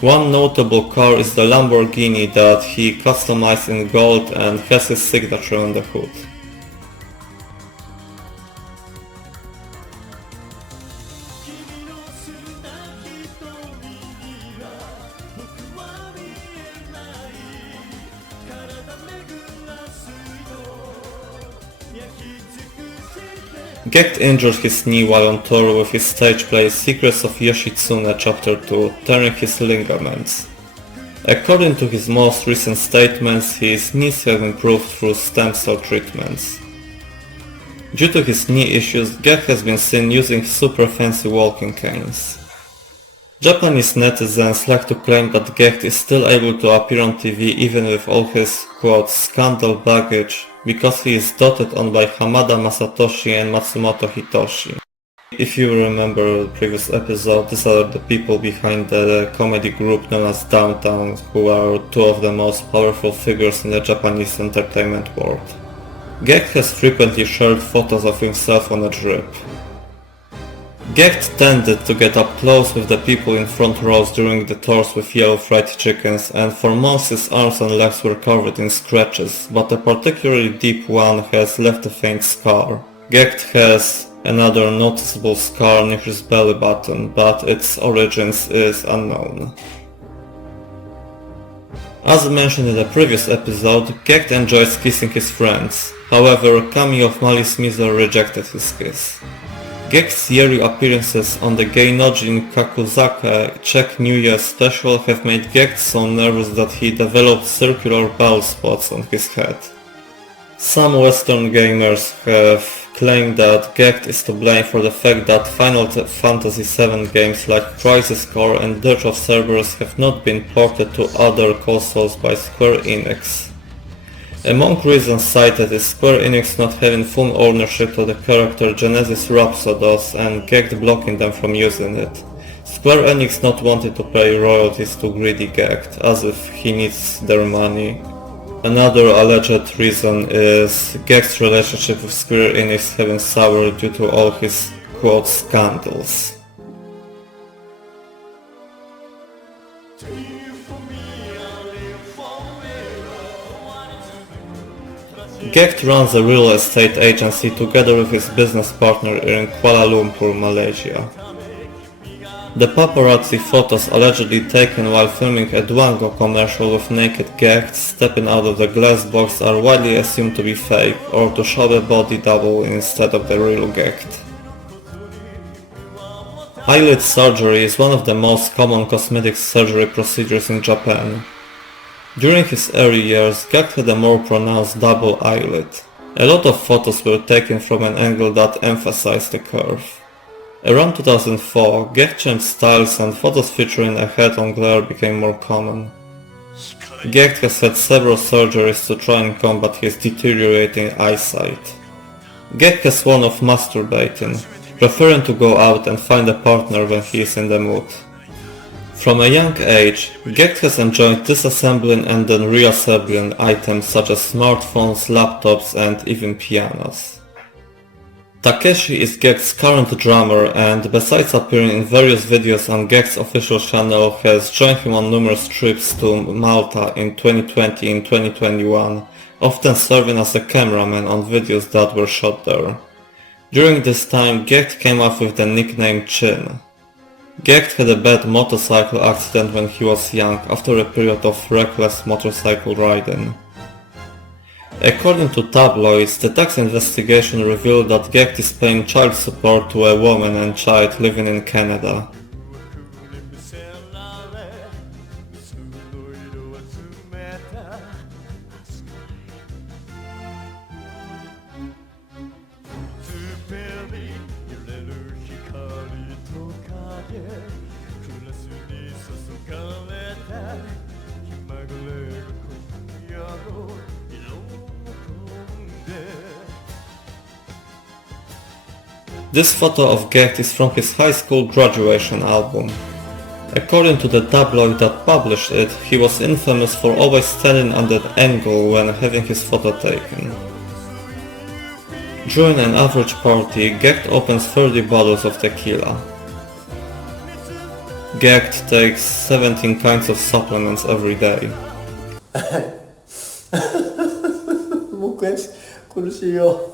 One notable car is the Lamborghini that he customized in gold and has his signature on the hood. GACKT injured his knee while on tour with his stage play Secrets of Yoshitsune Chapter 2, tearing his ligaments. According to his most recent statements, his knees have improved through stem cell treatments. Due to his knee issues, GACKT has been seen using super fancy walking canes. Japanese netizens like to claim that GACKT is still able to appear on TV even with all his, quote, scandal baggage, because he is doted on by Hamada Masatoshi and Matsumoto Hitoshi. If you remember the previous episode, these are the people behind the comedy group known as Downtown, who are two of the most powerful figures in the Japanese entertainment world. GACKT has frequently shared photos of himself on a drip. GACKT tended to get up close with the people in front rows during the tours with Yellow Fried Chickens, and for months his arms and legs were covered in scratches, but a particularly deep one has left a faint scar. GACKT has another noticeable scar near his belly button, but its origins is unknown. As mentioned in the previous episode, GACKT enjoys kissing his friends. However, Kami of Malice Miser rejected his kiss. GACKT's yearly appearances on the Geinoujin Kakuzake Czech New Year special have made GACKT so nervous that he developed circular bald spots on his head. Some Western gamers have claimed that GACKT is to blame for the fact that Final Fantasy VII games like Crisis Core and Dirge of Cerberus have not been ported to other consoles by Square Enix. Among reasons cited is Square Enix not having full ownership to the character Genesis Rhapsodos and GACKT blocking them from using it. Square Enix not wanting to pay royalties to greedy GACKT, as if he needs their money. Another alleged reason is GACKT's relationship with Square Enix having soured due to all his, quote, scandals. GACKT runs a real estate agency together with his business partner in Kuala Lumpur, Malaysia. The paparazzi photos allegedly taken while filming a Duango commercial with naked GACKT stepping out of the glass box are widely assumed to be fake or to show a body double instead of the real GACKT. Eyelid surgery is one of the most common cosmetic surgery procedures in Japan. During his early years, GACKT had a more pronounced double eyelid. A lot of photos were taken from an angle that emphasized the curve. Around 2004, GACKT changed styles and photos featuring a head-on glare became more common. GACKT has had several surgeries to try and combat his deteriorating eyesight. GACKT has sworn off masturbating, preferring to go out and find a partner when he is in the mood. From a young age, GACKT has enjoyed disassembling and then reassembling items such as smartphones, laptops and even pianos. Takeshi is GACKT's current drummer and, besides appearing in various videos on GACKT's official channel, has joined him on numerous trips to Malta in 2020 and 2021, often serving as a cameraman on videos that were shot there. During this time, GACKT came up with the nickname Chin. GACKT had a bad motorcycle accident when he was young after a period of reckless motorcycle riding. According to tabloids, the tax investigation revealed that GACKT is paying child support to a woman and child living in Canada. This photo of GACKT is from his high school graduation album. According to the tabloid that published it, he was infamous for always standing at an angle when having his photo taken. During an average party, GACKT opens 30 bottles of tequila. GACKT takes 17 kinds of supplements every day. もう苦しいよ。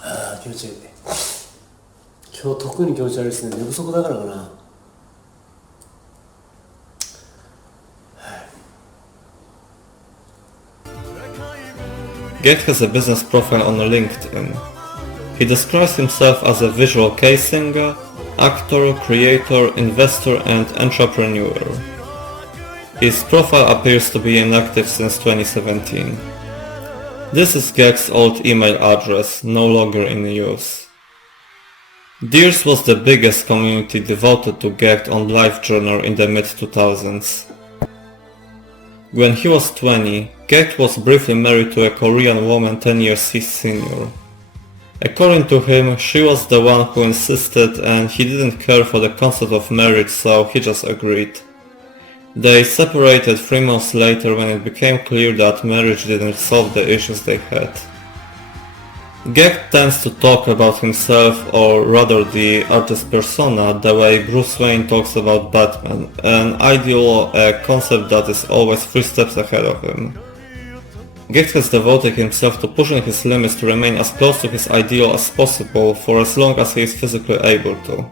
ああ、気持ちいい。今日特に気持ち悪いですね。寝不足だからかな。GACKT has a business profile on LinkedIn. He describes himself as a visual kei singer, actor, creator, investor and entrepreneur. His profile appears to be inactive since 2017. This is GACKT's old email address, no longer in use. Deers was the biggest community devoted to GACKT on LiveJournal in the mid-2000s. When he was 20, GACKT was briefly married to a Korean woman 10 years his senior. According to him, she was the one who insisted and he didn't care for the concept of marriage, so he just agreed. They separated 3 months later when it became clear that marriage didn't solve the issues they had. GACKT tends to talk about himself, or rather the artist persona, the way Bruce Wayne talks about Batman, an ideal, a concept that is always 3 steps ahead of him. GACKT has devoted himself to pushing his limits to remain as close to his ideal as possible for as long as he is physically able to.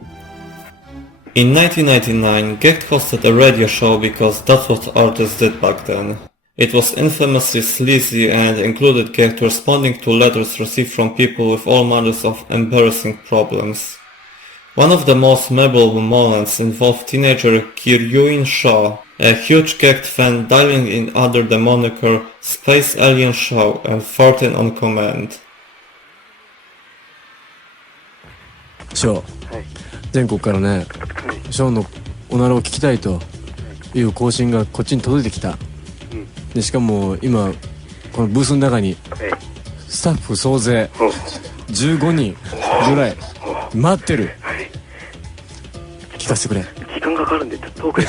In 1999, GACKT hosted a radio show because that's what artists did back then. It was infamously sleazy and included GACKT responding to letters received from people with all manners of embarrassing problems. One of the most memorable moments involved teenager Kiryuin Shaw, a huge GACKT fan dialing in under the moniker Space Alien Shaw and farting on command. Shaw. 全国からね、ショーンのおならを聞きたいという更新がこっちに届いてきた。でしかも今このブースの中にスタッフ総勢15人ぐらい待ってる。聞かせてくれ。時間かかるんで遠くへ。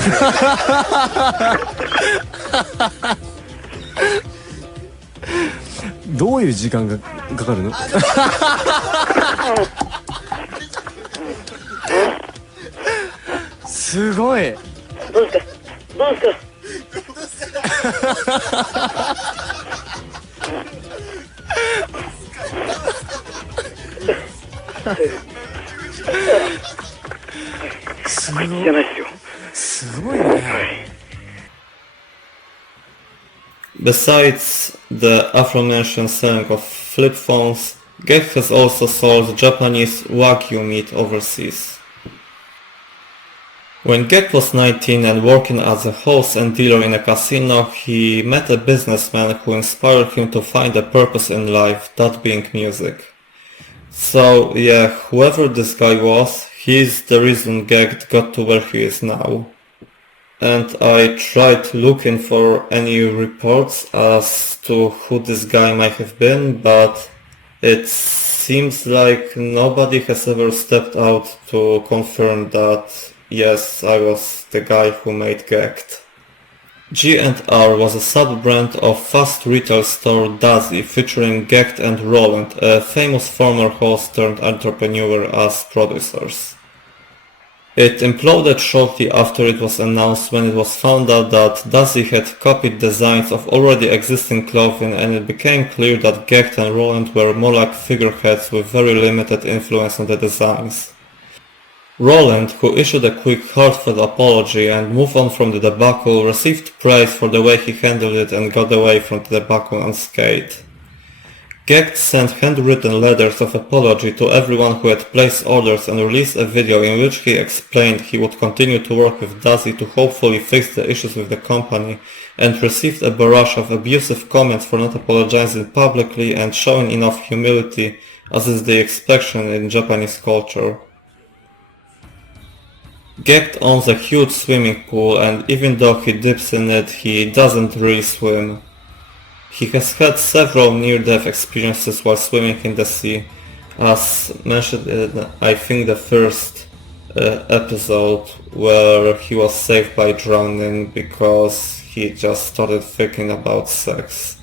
どういう時間がかかるの？すごい。どうですかどうですかすごい。じゃないですよ。すごいね。Besides the aforementioned selling of flip phones, GACKT has also sold Japanese Wagyu meat overseas. When GACKT was 19 and working as a host and dealer in a casino, he met a businessman who inspired him to find a purpose in life, that being music. So yeah, whoever this guy was, he's the reason GACKT got to where he is now. And I tried looking for any reports as to who this guy might have been, but it seems like nobody has ever stepped out to confirm that yes, I was the guy who made GACKT. G&R was a sub-brand of fast retail store Dazi featuring GACKT and Roland, a famous former host turned entrepreneur, as producers. It imploded shortly after it was announced when it was found out that Dazi had copied designs of already existing clothing, and it became clear that GACKT and Roland were more like figureheads with very limited influence on the designs. Roland, who issued a quick heartfelt apology and moved on from the debacle, received praise for the way he handled it and got away from the debacle unscathed. GACKT sent handwritten letters of apology to everyone who had placed orders and released a video in which he explained he would continue to work with Dazi to hopefully fix the issues with the company, and received a barrage of abusive comments for not apologizing publicly and showing enough humility, as is the expression in Japanese culture. GACKT owns a huge swimming pool, and even though he dips in it, he doesn't really swim. He has had several near-death experiences while swimming in the sea, as mentioned in, I think, the first episode, where he was saved by drowning because he just started thinking about sex.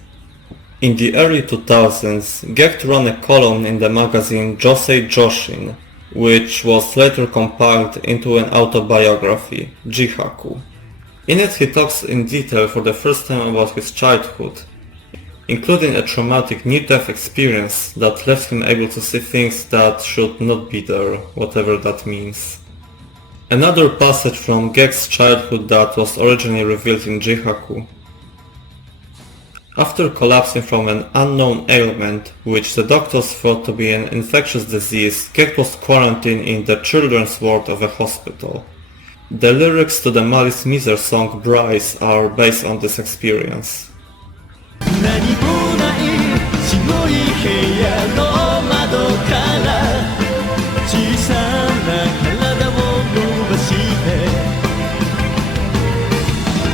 In the early 2000s, GACKT ran a column in the magazine Josei Joshin, which was later compiled into an autobiography, Jihaku. In it he talks in detail for the first time about his childhood, including a traumatic near-death experience that left him able to see things that should not be there, whatever that means. Another passage from GACKT's childhood that was originally revealed in Jihaku. After collapsing from an unknown ailment, which the doctors thought to be an infectious disease, GACKT was quarantined in the children's ward of a hospital. The lyrics to the Malice Miser song Bryce are based on this experience. 何もない白い部屋の窓から小さな体を伸ばして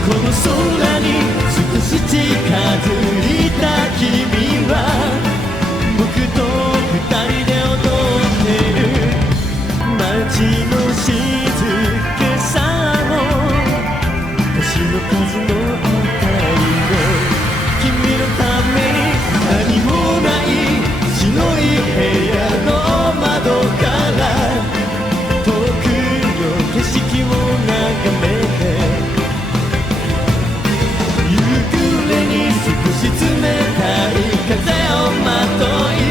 この空に少し近づいた君は僕と二人で踊ってる街の静けさも星の数の明かりを君のために何もない白い部屋の窓から遠くの景色を眺めて夕暮れに少し冷たい風をまとい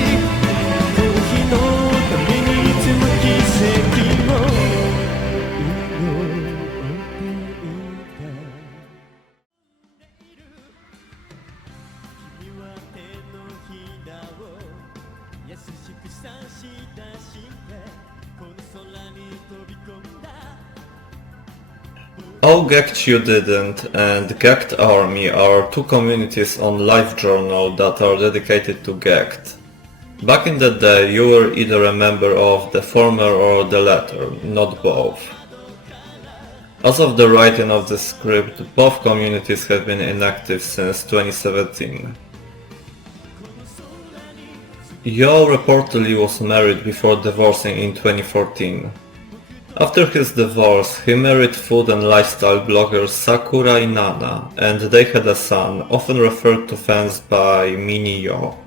この日のためにいつも奇跡を祈っていたOh GACKT You Didn't and GACKT Army are two communities on LiveJournal that are dedicated to GACKT. Back in the day you were either a member of the former or the latter, not both. As of the writing of the script, both communities have been inactive since 2017. Yo reportedly was married before divorcing in 2014. After his divorce, he married food and lifestyle blogger Sakura Inanna, and they had a son, often referred to fans by Mini Yo.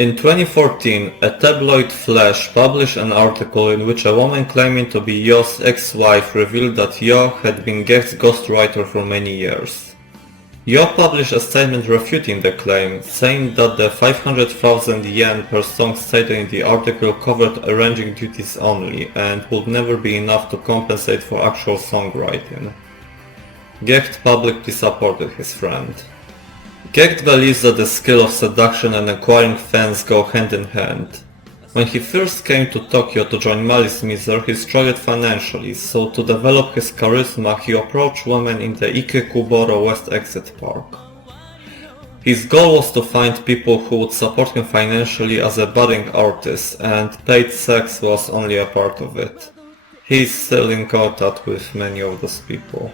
In 2014, a tabloid Flash published an article in which a woman claiming to be Yo's ex-wife revealed that Yo had been GACKT's ghostwriter for many years. Yo published a statement refuting the claim, saying that the 500,000 yen per song stated in the article covered arranging duties only and would never be enough to compensate for actual songwriting. GACKT publicly supported his friend. GACKT believes that the skill of seduction and acquiring fans go hand in hand. When he first came to Tokyo to join Malice Miser, he struggled financially, so to develop his charisma he approached women in the Ikebukuro West Exit Park. His goal was to find people who would support him financially as a budding artist, and paid sex was only a part of it. He is still in contact with many of those people.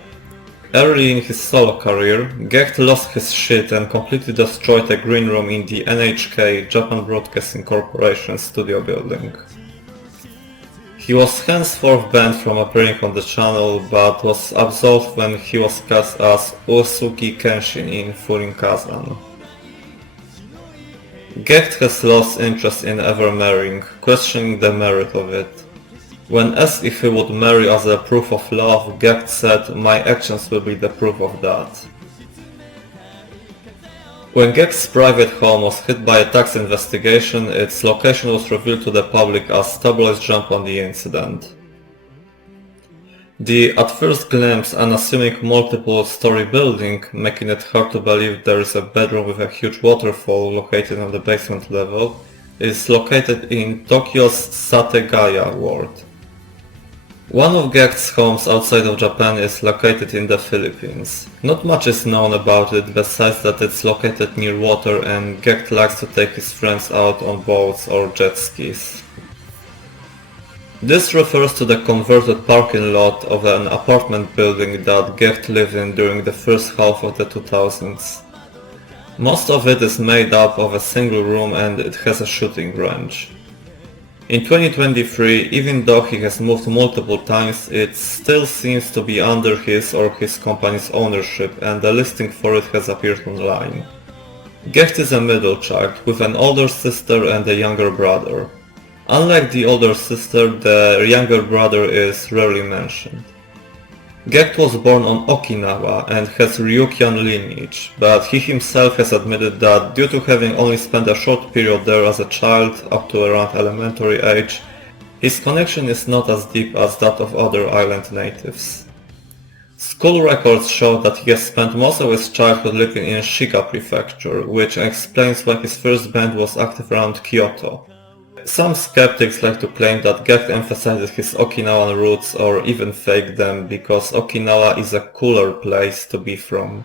Early in his solo career, GACKT lost his shit and completely destroyed a green room in the NHK Japan Broadcasting Corporation studio building. He was henceforth banned from appearing on the channel, but was absolved when he was cast as Uesugi Kenshin in Furin Kazan. GACKT has lost interest in ever marrying, questioning the merit of it. When asked if he would marry as a proof of love, GACKT said, "My actions will be the proof of that." When GACKT's private home was hit by a tax investigation, its location was revealed to the public as tabloids jumped on the incident. The at first glimpse unassuming multiple-story building, making it hard to believe there is a bedroom with a huge waterfall located on the basement level, is located in Tokyo's Sategaya ward. One of GACKT's homes outside of Japan is located in the Philippines. Not much is known about it besides that it's located near water and GACKT likes to take his friends out on boats or jet skis. This refers to the converted parking lot of an apartment building that GACKT lived in during the first half of the 2000s. Most of it is made up of a single room and it has a shooting range. In 2023, even though he has moved multiple times, it still seems to be under his or his company's ownership and a listing for it has appeared online. GACKT is a middle child with an older sister and a younger brother. Unlike the older sister, the younger brother is rarely mentioned. GACKT was born on Okinawa and has Ryukyuan lineage, but he himself has admitted that due to having only spent a short period there as a child, up to around elementary age, his connection is not as deep as that of other island natives. School records show that he has spent most of his childhood living in Shiga Prefecture, which explains why his first band was active around Kyoto. Some skeptics like to claim that GACKT emphasizes his Okinawan roots or even fake them because Okinawa is a cooler place to be from.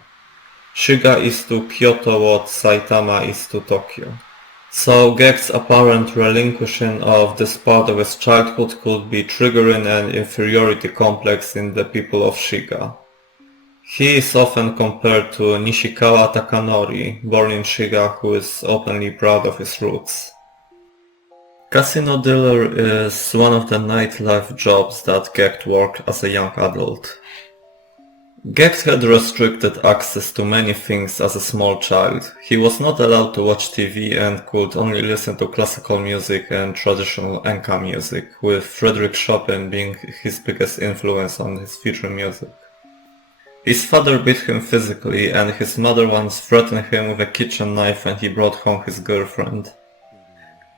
Shiga is to Kyoto what Saitama is to Tokyo. So GACKT's apparent relinquishing of this part of his childhood could be triggering an inferiority complex in the people of Shiga. He is often compared to Nishikawa Takanori, born in Shiga, who is openly proud of his roots. Casino dealer is one of the nightlife jobs that GACKT worked as a young adult. GACKT had restricted access to many things as a small child. He was not allowed to watch TV and could only listen to classical music and traditional enka music, with Frédéric Chopin being his biggest influence on his future music. His father beat him physically and his mother once threatened him with a kitchen knife when he brought home his girlfriend.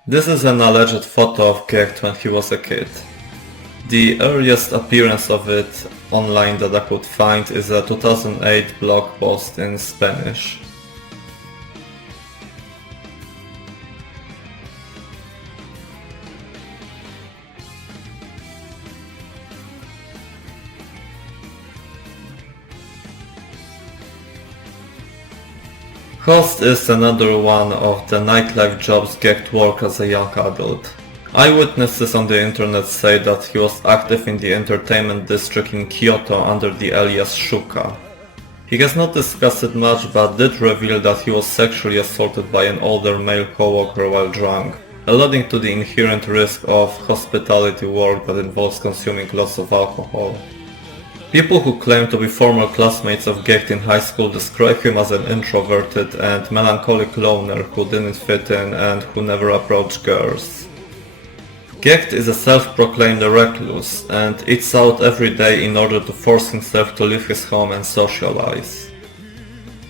This is an alleged photo of GACKT when he was a kid. The earliest appearance of it online that I could find is a 2008 blog post in Spanish. Host is another one of the nightlife jobs GACKT worked as a young adult. Eyewitnesses on the internet say that he was active in the entertainment district in Kyoto under the alias Shuka. He has not discussed it much but did reveal that he was sexually assaulted by an older male coworker while drunk, alluding to the inherent risk of hospitality work that involves consuming lots of alcohol. People who claim to be former classmates of GACKT in high school describe him as an introverted and melancholic loner who didn't fit in and who never approached girls. GACKT is a self-proclaimed recluse and eats out every day in order to force himself to leave his home and socialize.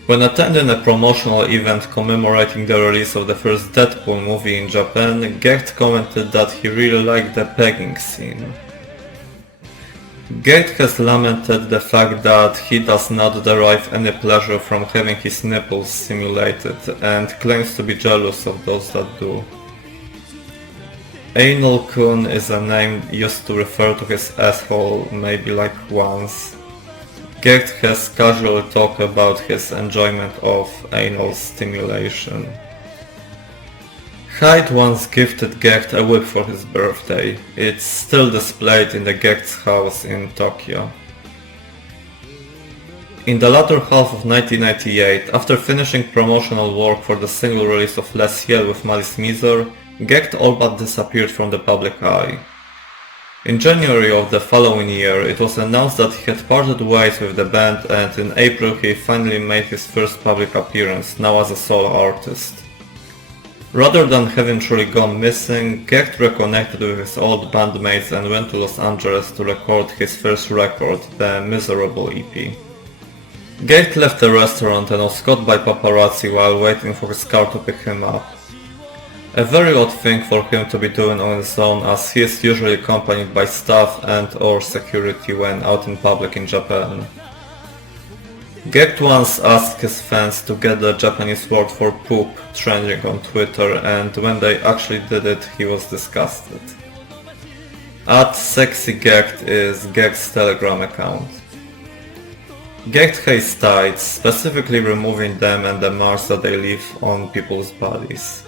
When attending a promotional event commemorating the release of the first Deadpool movie in Japan, GACKT commented that he really liked the pegging scene. GACKT has lamented the fact that he does not derive any pleasure from having his nipples simulated and claims to be jealous of those that do. Anal-kun is a name used to refer to his asshole maybe like once. GACKT has casually talked about his enjoyment of anal stimulation. Hyde once gifted GACKT a whip for his birthday. It's still displayed in the GACKT's house in Tokyo. In the latter half of 1998, after finishing promotional work for the single release of Les Ciel with Malice Miser, GACKT all but disappeared from the public eye. In January of the following year, it was announced that he had parted ways with the band, and in April he finally made his first public appearance, now as a solo artist. Rather than having truly gone missing, GACKT reconnected with his old bandmates and went to Los Angeles to record his first record, the Miserable EP. GACKT left the restaurant and was caught by paparazzi while waiting for his car to pick him up. A very odd thing for him to be doing on his own, as he is usually accompanied by staff and or security when out in public in Japan. GACKT once asked his fans to get the Japanese word for poop trending on Twitter, and when they actually did it, he was disgusted. @SexyGACKT is GACKT's Telegram account. GACKT hates tights, specifically removing them and the marks that they leave on people's bodies.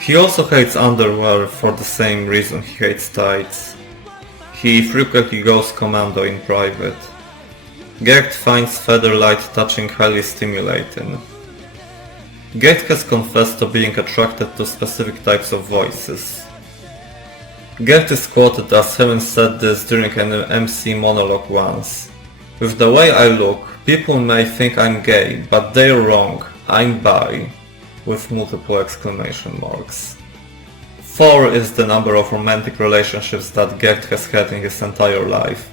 He also hates underwear for the same reason he hates tights. He frequently goes commando in private. GACKT finds featherlight touching highly stimulating. GACKT has confessed to being attracted to specific types of voices. GACKT is quoted as having said this during an MC monologue once. "With the way I look, people may think I'm gay, but they're wrong, I'm bi," with multiple exclamation marks. 4 is the number of romantic relationships that GACKT has had in his entire life.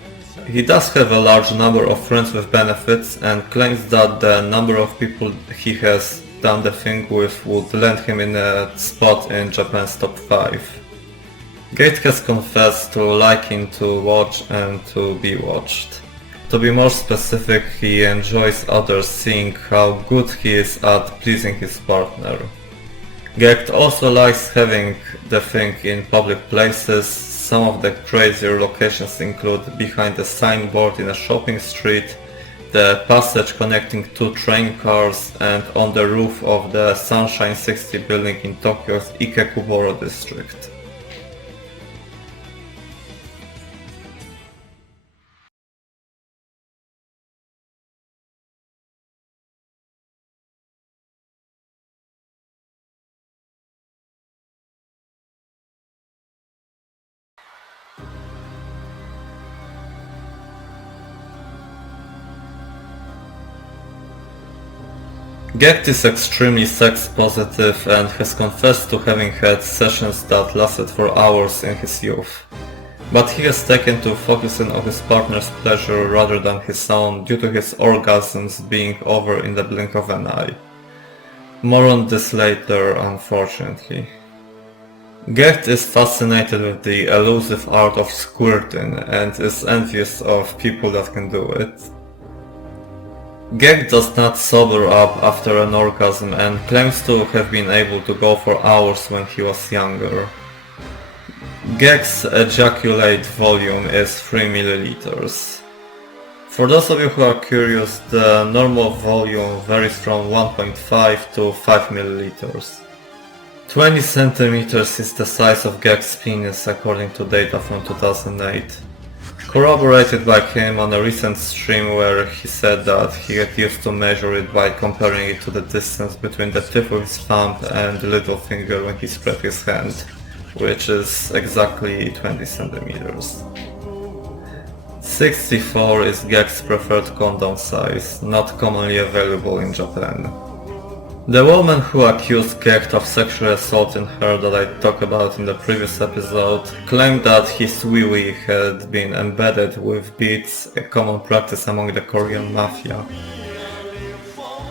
He does have a large number of friends with benefits and claims that the number of people he has done the thing with would land him in a spot in Japan's top 5. GACKT has confessed to liking to watch and to be watched. To be more specific, he enjoys others seeing how good he is at pleasing his partner. GACKT also likes having the thing in public places. Some of the crazier locations include behind a signboard in a shopping street, the passage connecting 2 train cars, and on the roof of the Sunshine 60 building in Tokyo's Ikebukuro district. GACKT is extremely sex positive and has confessed to having had sessions that lasted for hours in his youth. But he has taken to focusing on his partner's pleasure rather than his own due to his orgasms being over in the blink of an eye. More on this later, unfortunately. GACKT is fascinated with the elusive art of squirting and is envious of people that can do it. GACKT does not sober up after an orgasm and claims to have been able to go for hours when he was younger. GACKT's ejaculate volume is 3 milliliters. For those of you who are curious, the normal volume varies from 1.5 to 5 milliliters. 20 centimeters is the size of GACKT's penis according to data from 2008. Corroborated by him on a recent stream where he said that he had used to measure it by comparing it to the distance between the tip of his thumb and the little finger when he spread his hand, which is exactly 20 centimeters. 64 is GACKT's preferred condom size, not commonly available in Japan. The woman who accused GACKT of sexual assault in her that I talked about in the previous episode claimed that his wee-wee had been embedded with beads, a common practice among the Korean mafia.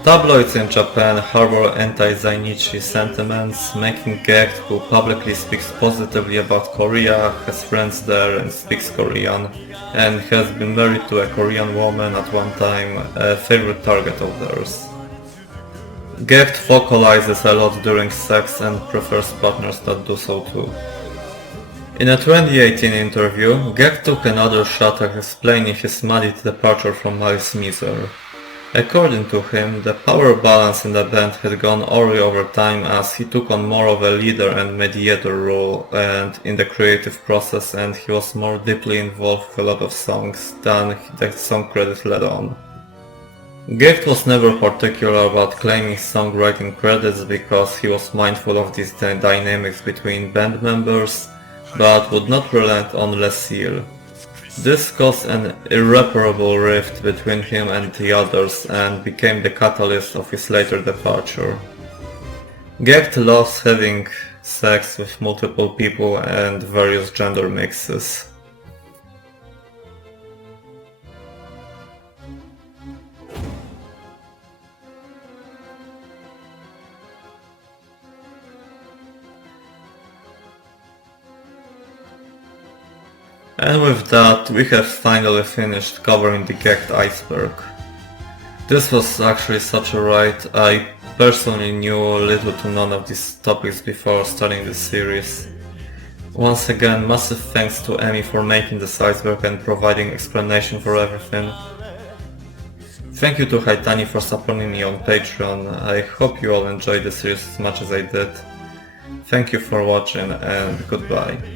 Tabloids in Japan harbor anti-Zainichi sentiments, making GACKT, who publicly speaks positively about Korea, has friends there and speaks Korean, and has been married to a Korean woman at one time, a favorite target of theirs. GACKT vocalizes a lot during sex and prefers partners that do so too. In a 2018 interview, GACKT took another shot at explaining his muddy departure from Malice Miser. According to him, the power balance in the band had gone awry over time as he took on more of a leader and mediator role and in the creative process, and he was more deeply involved with a lot of songs than the song credit let on. GACKT was never particular about claiming songwriting credits because he was mindful of these dynamics between band members, but would not relent on Lucille. This caused an irreparable rift between him and the others and became the catalyst of his later departure. GACKT loves having sex with multiple people and various gender mixes. And with that, we have finally finished covering the GACKT Iceberg. This was actually such a ride. I personally knew little to none of these topics before starting this series. Once again, massive thanks to Emi for making this iceberg and providing explanation for everything. Thank you to Haitani for supporting me on Patreon. I hope you all enjoyed the series as much as I did. Thank you for watching and goodbye.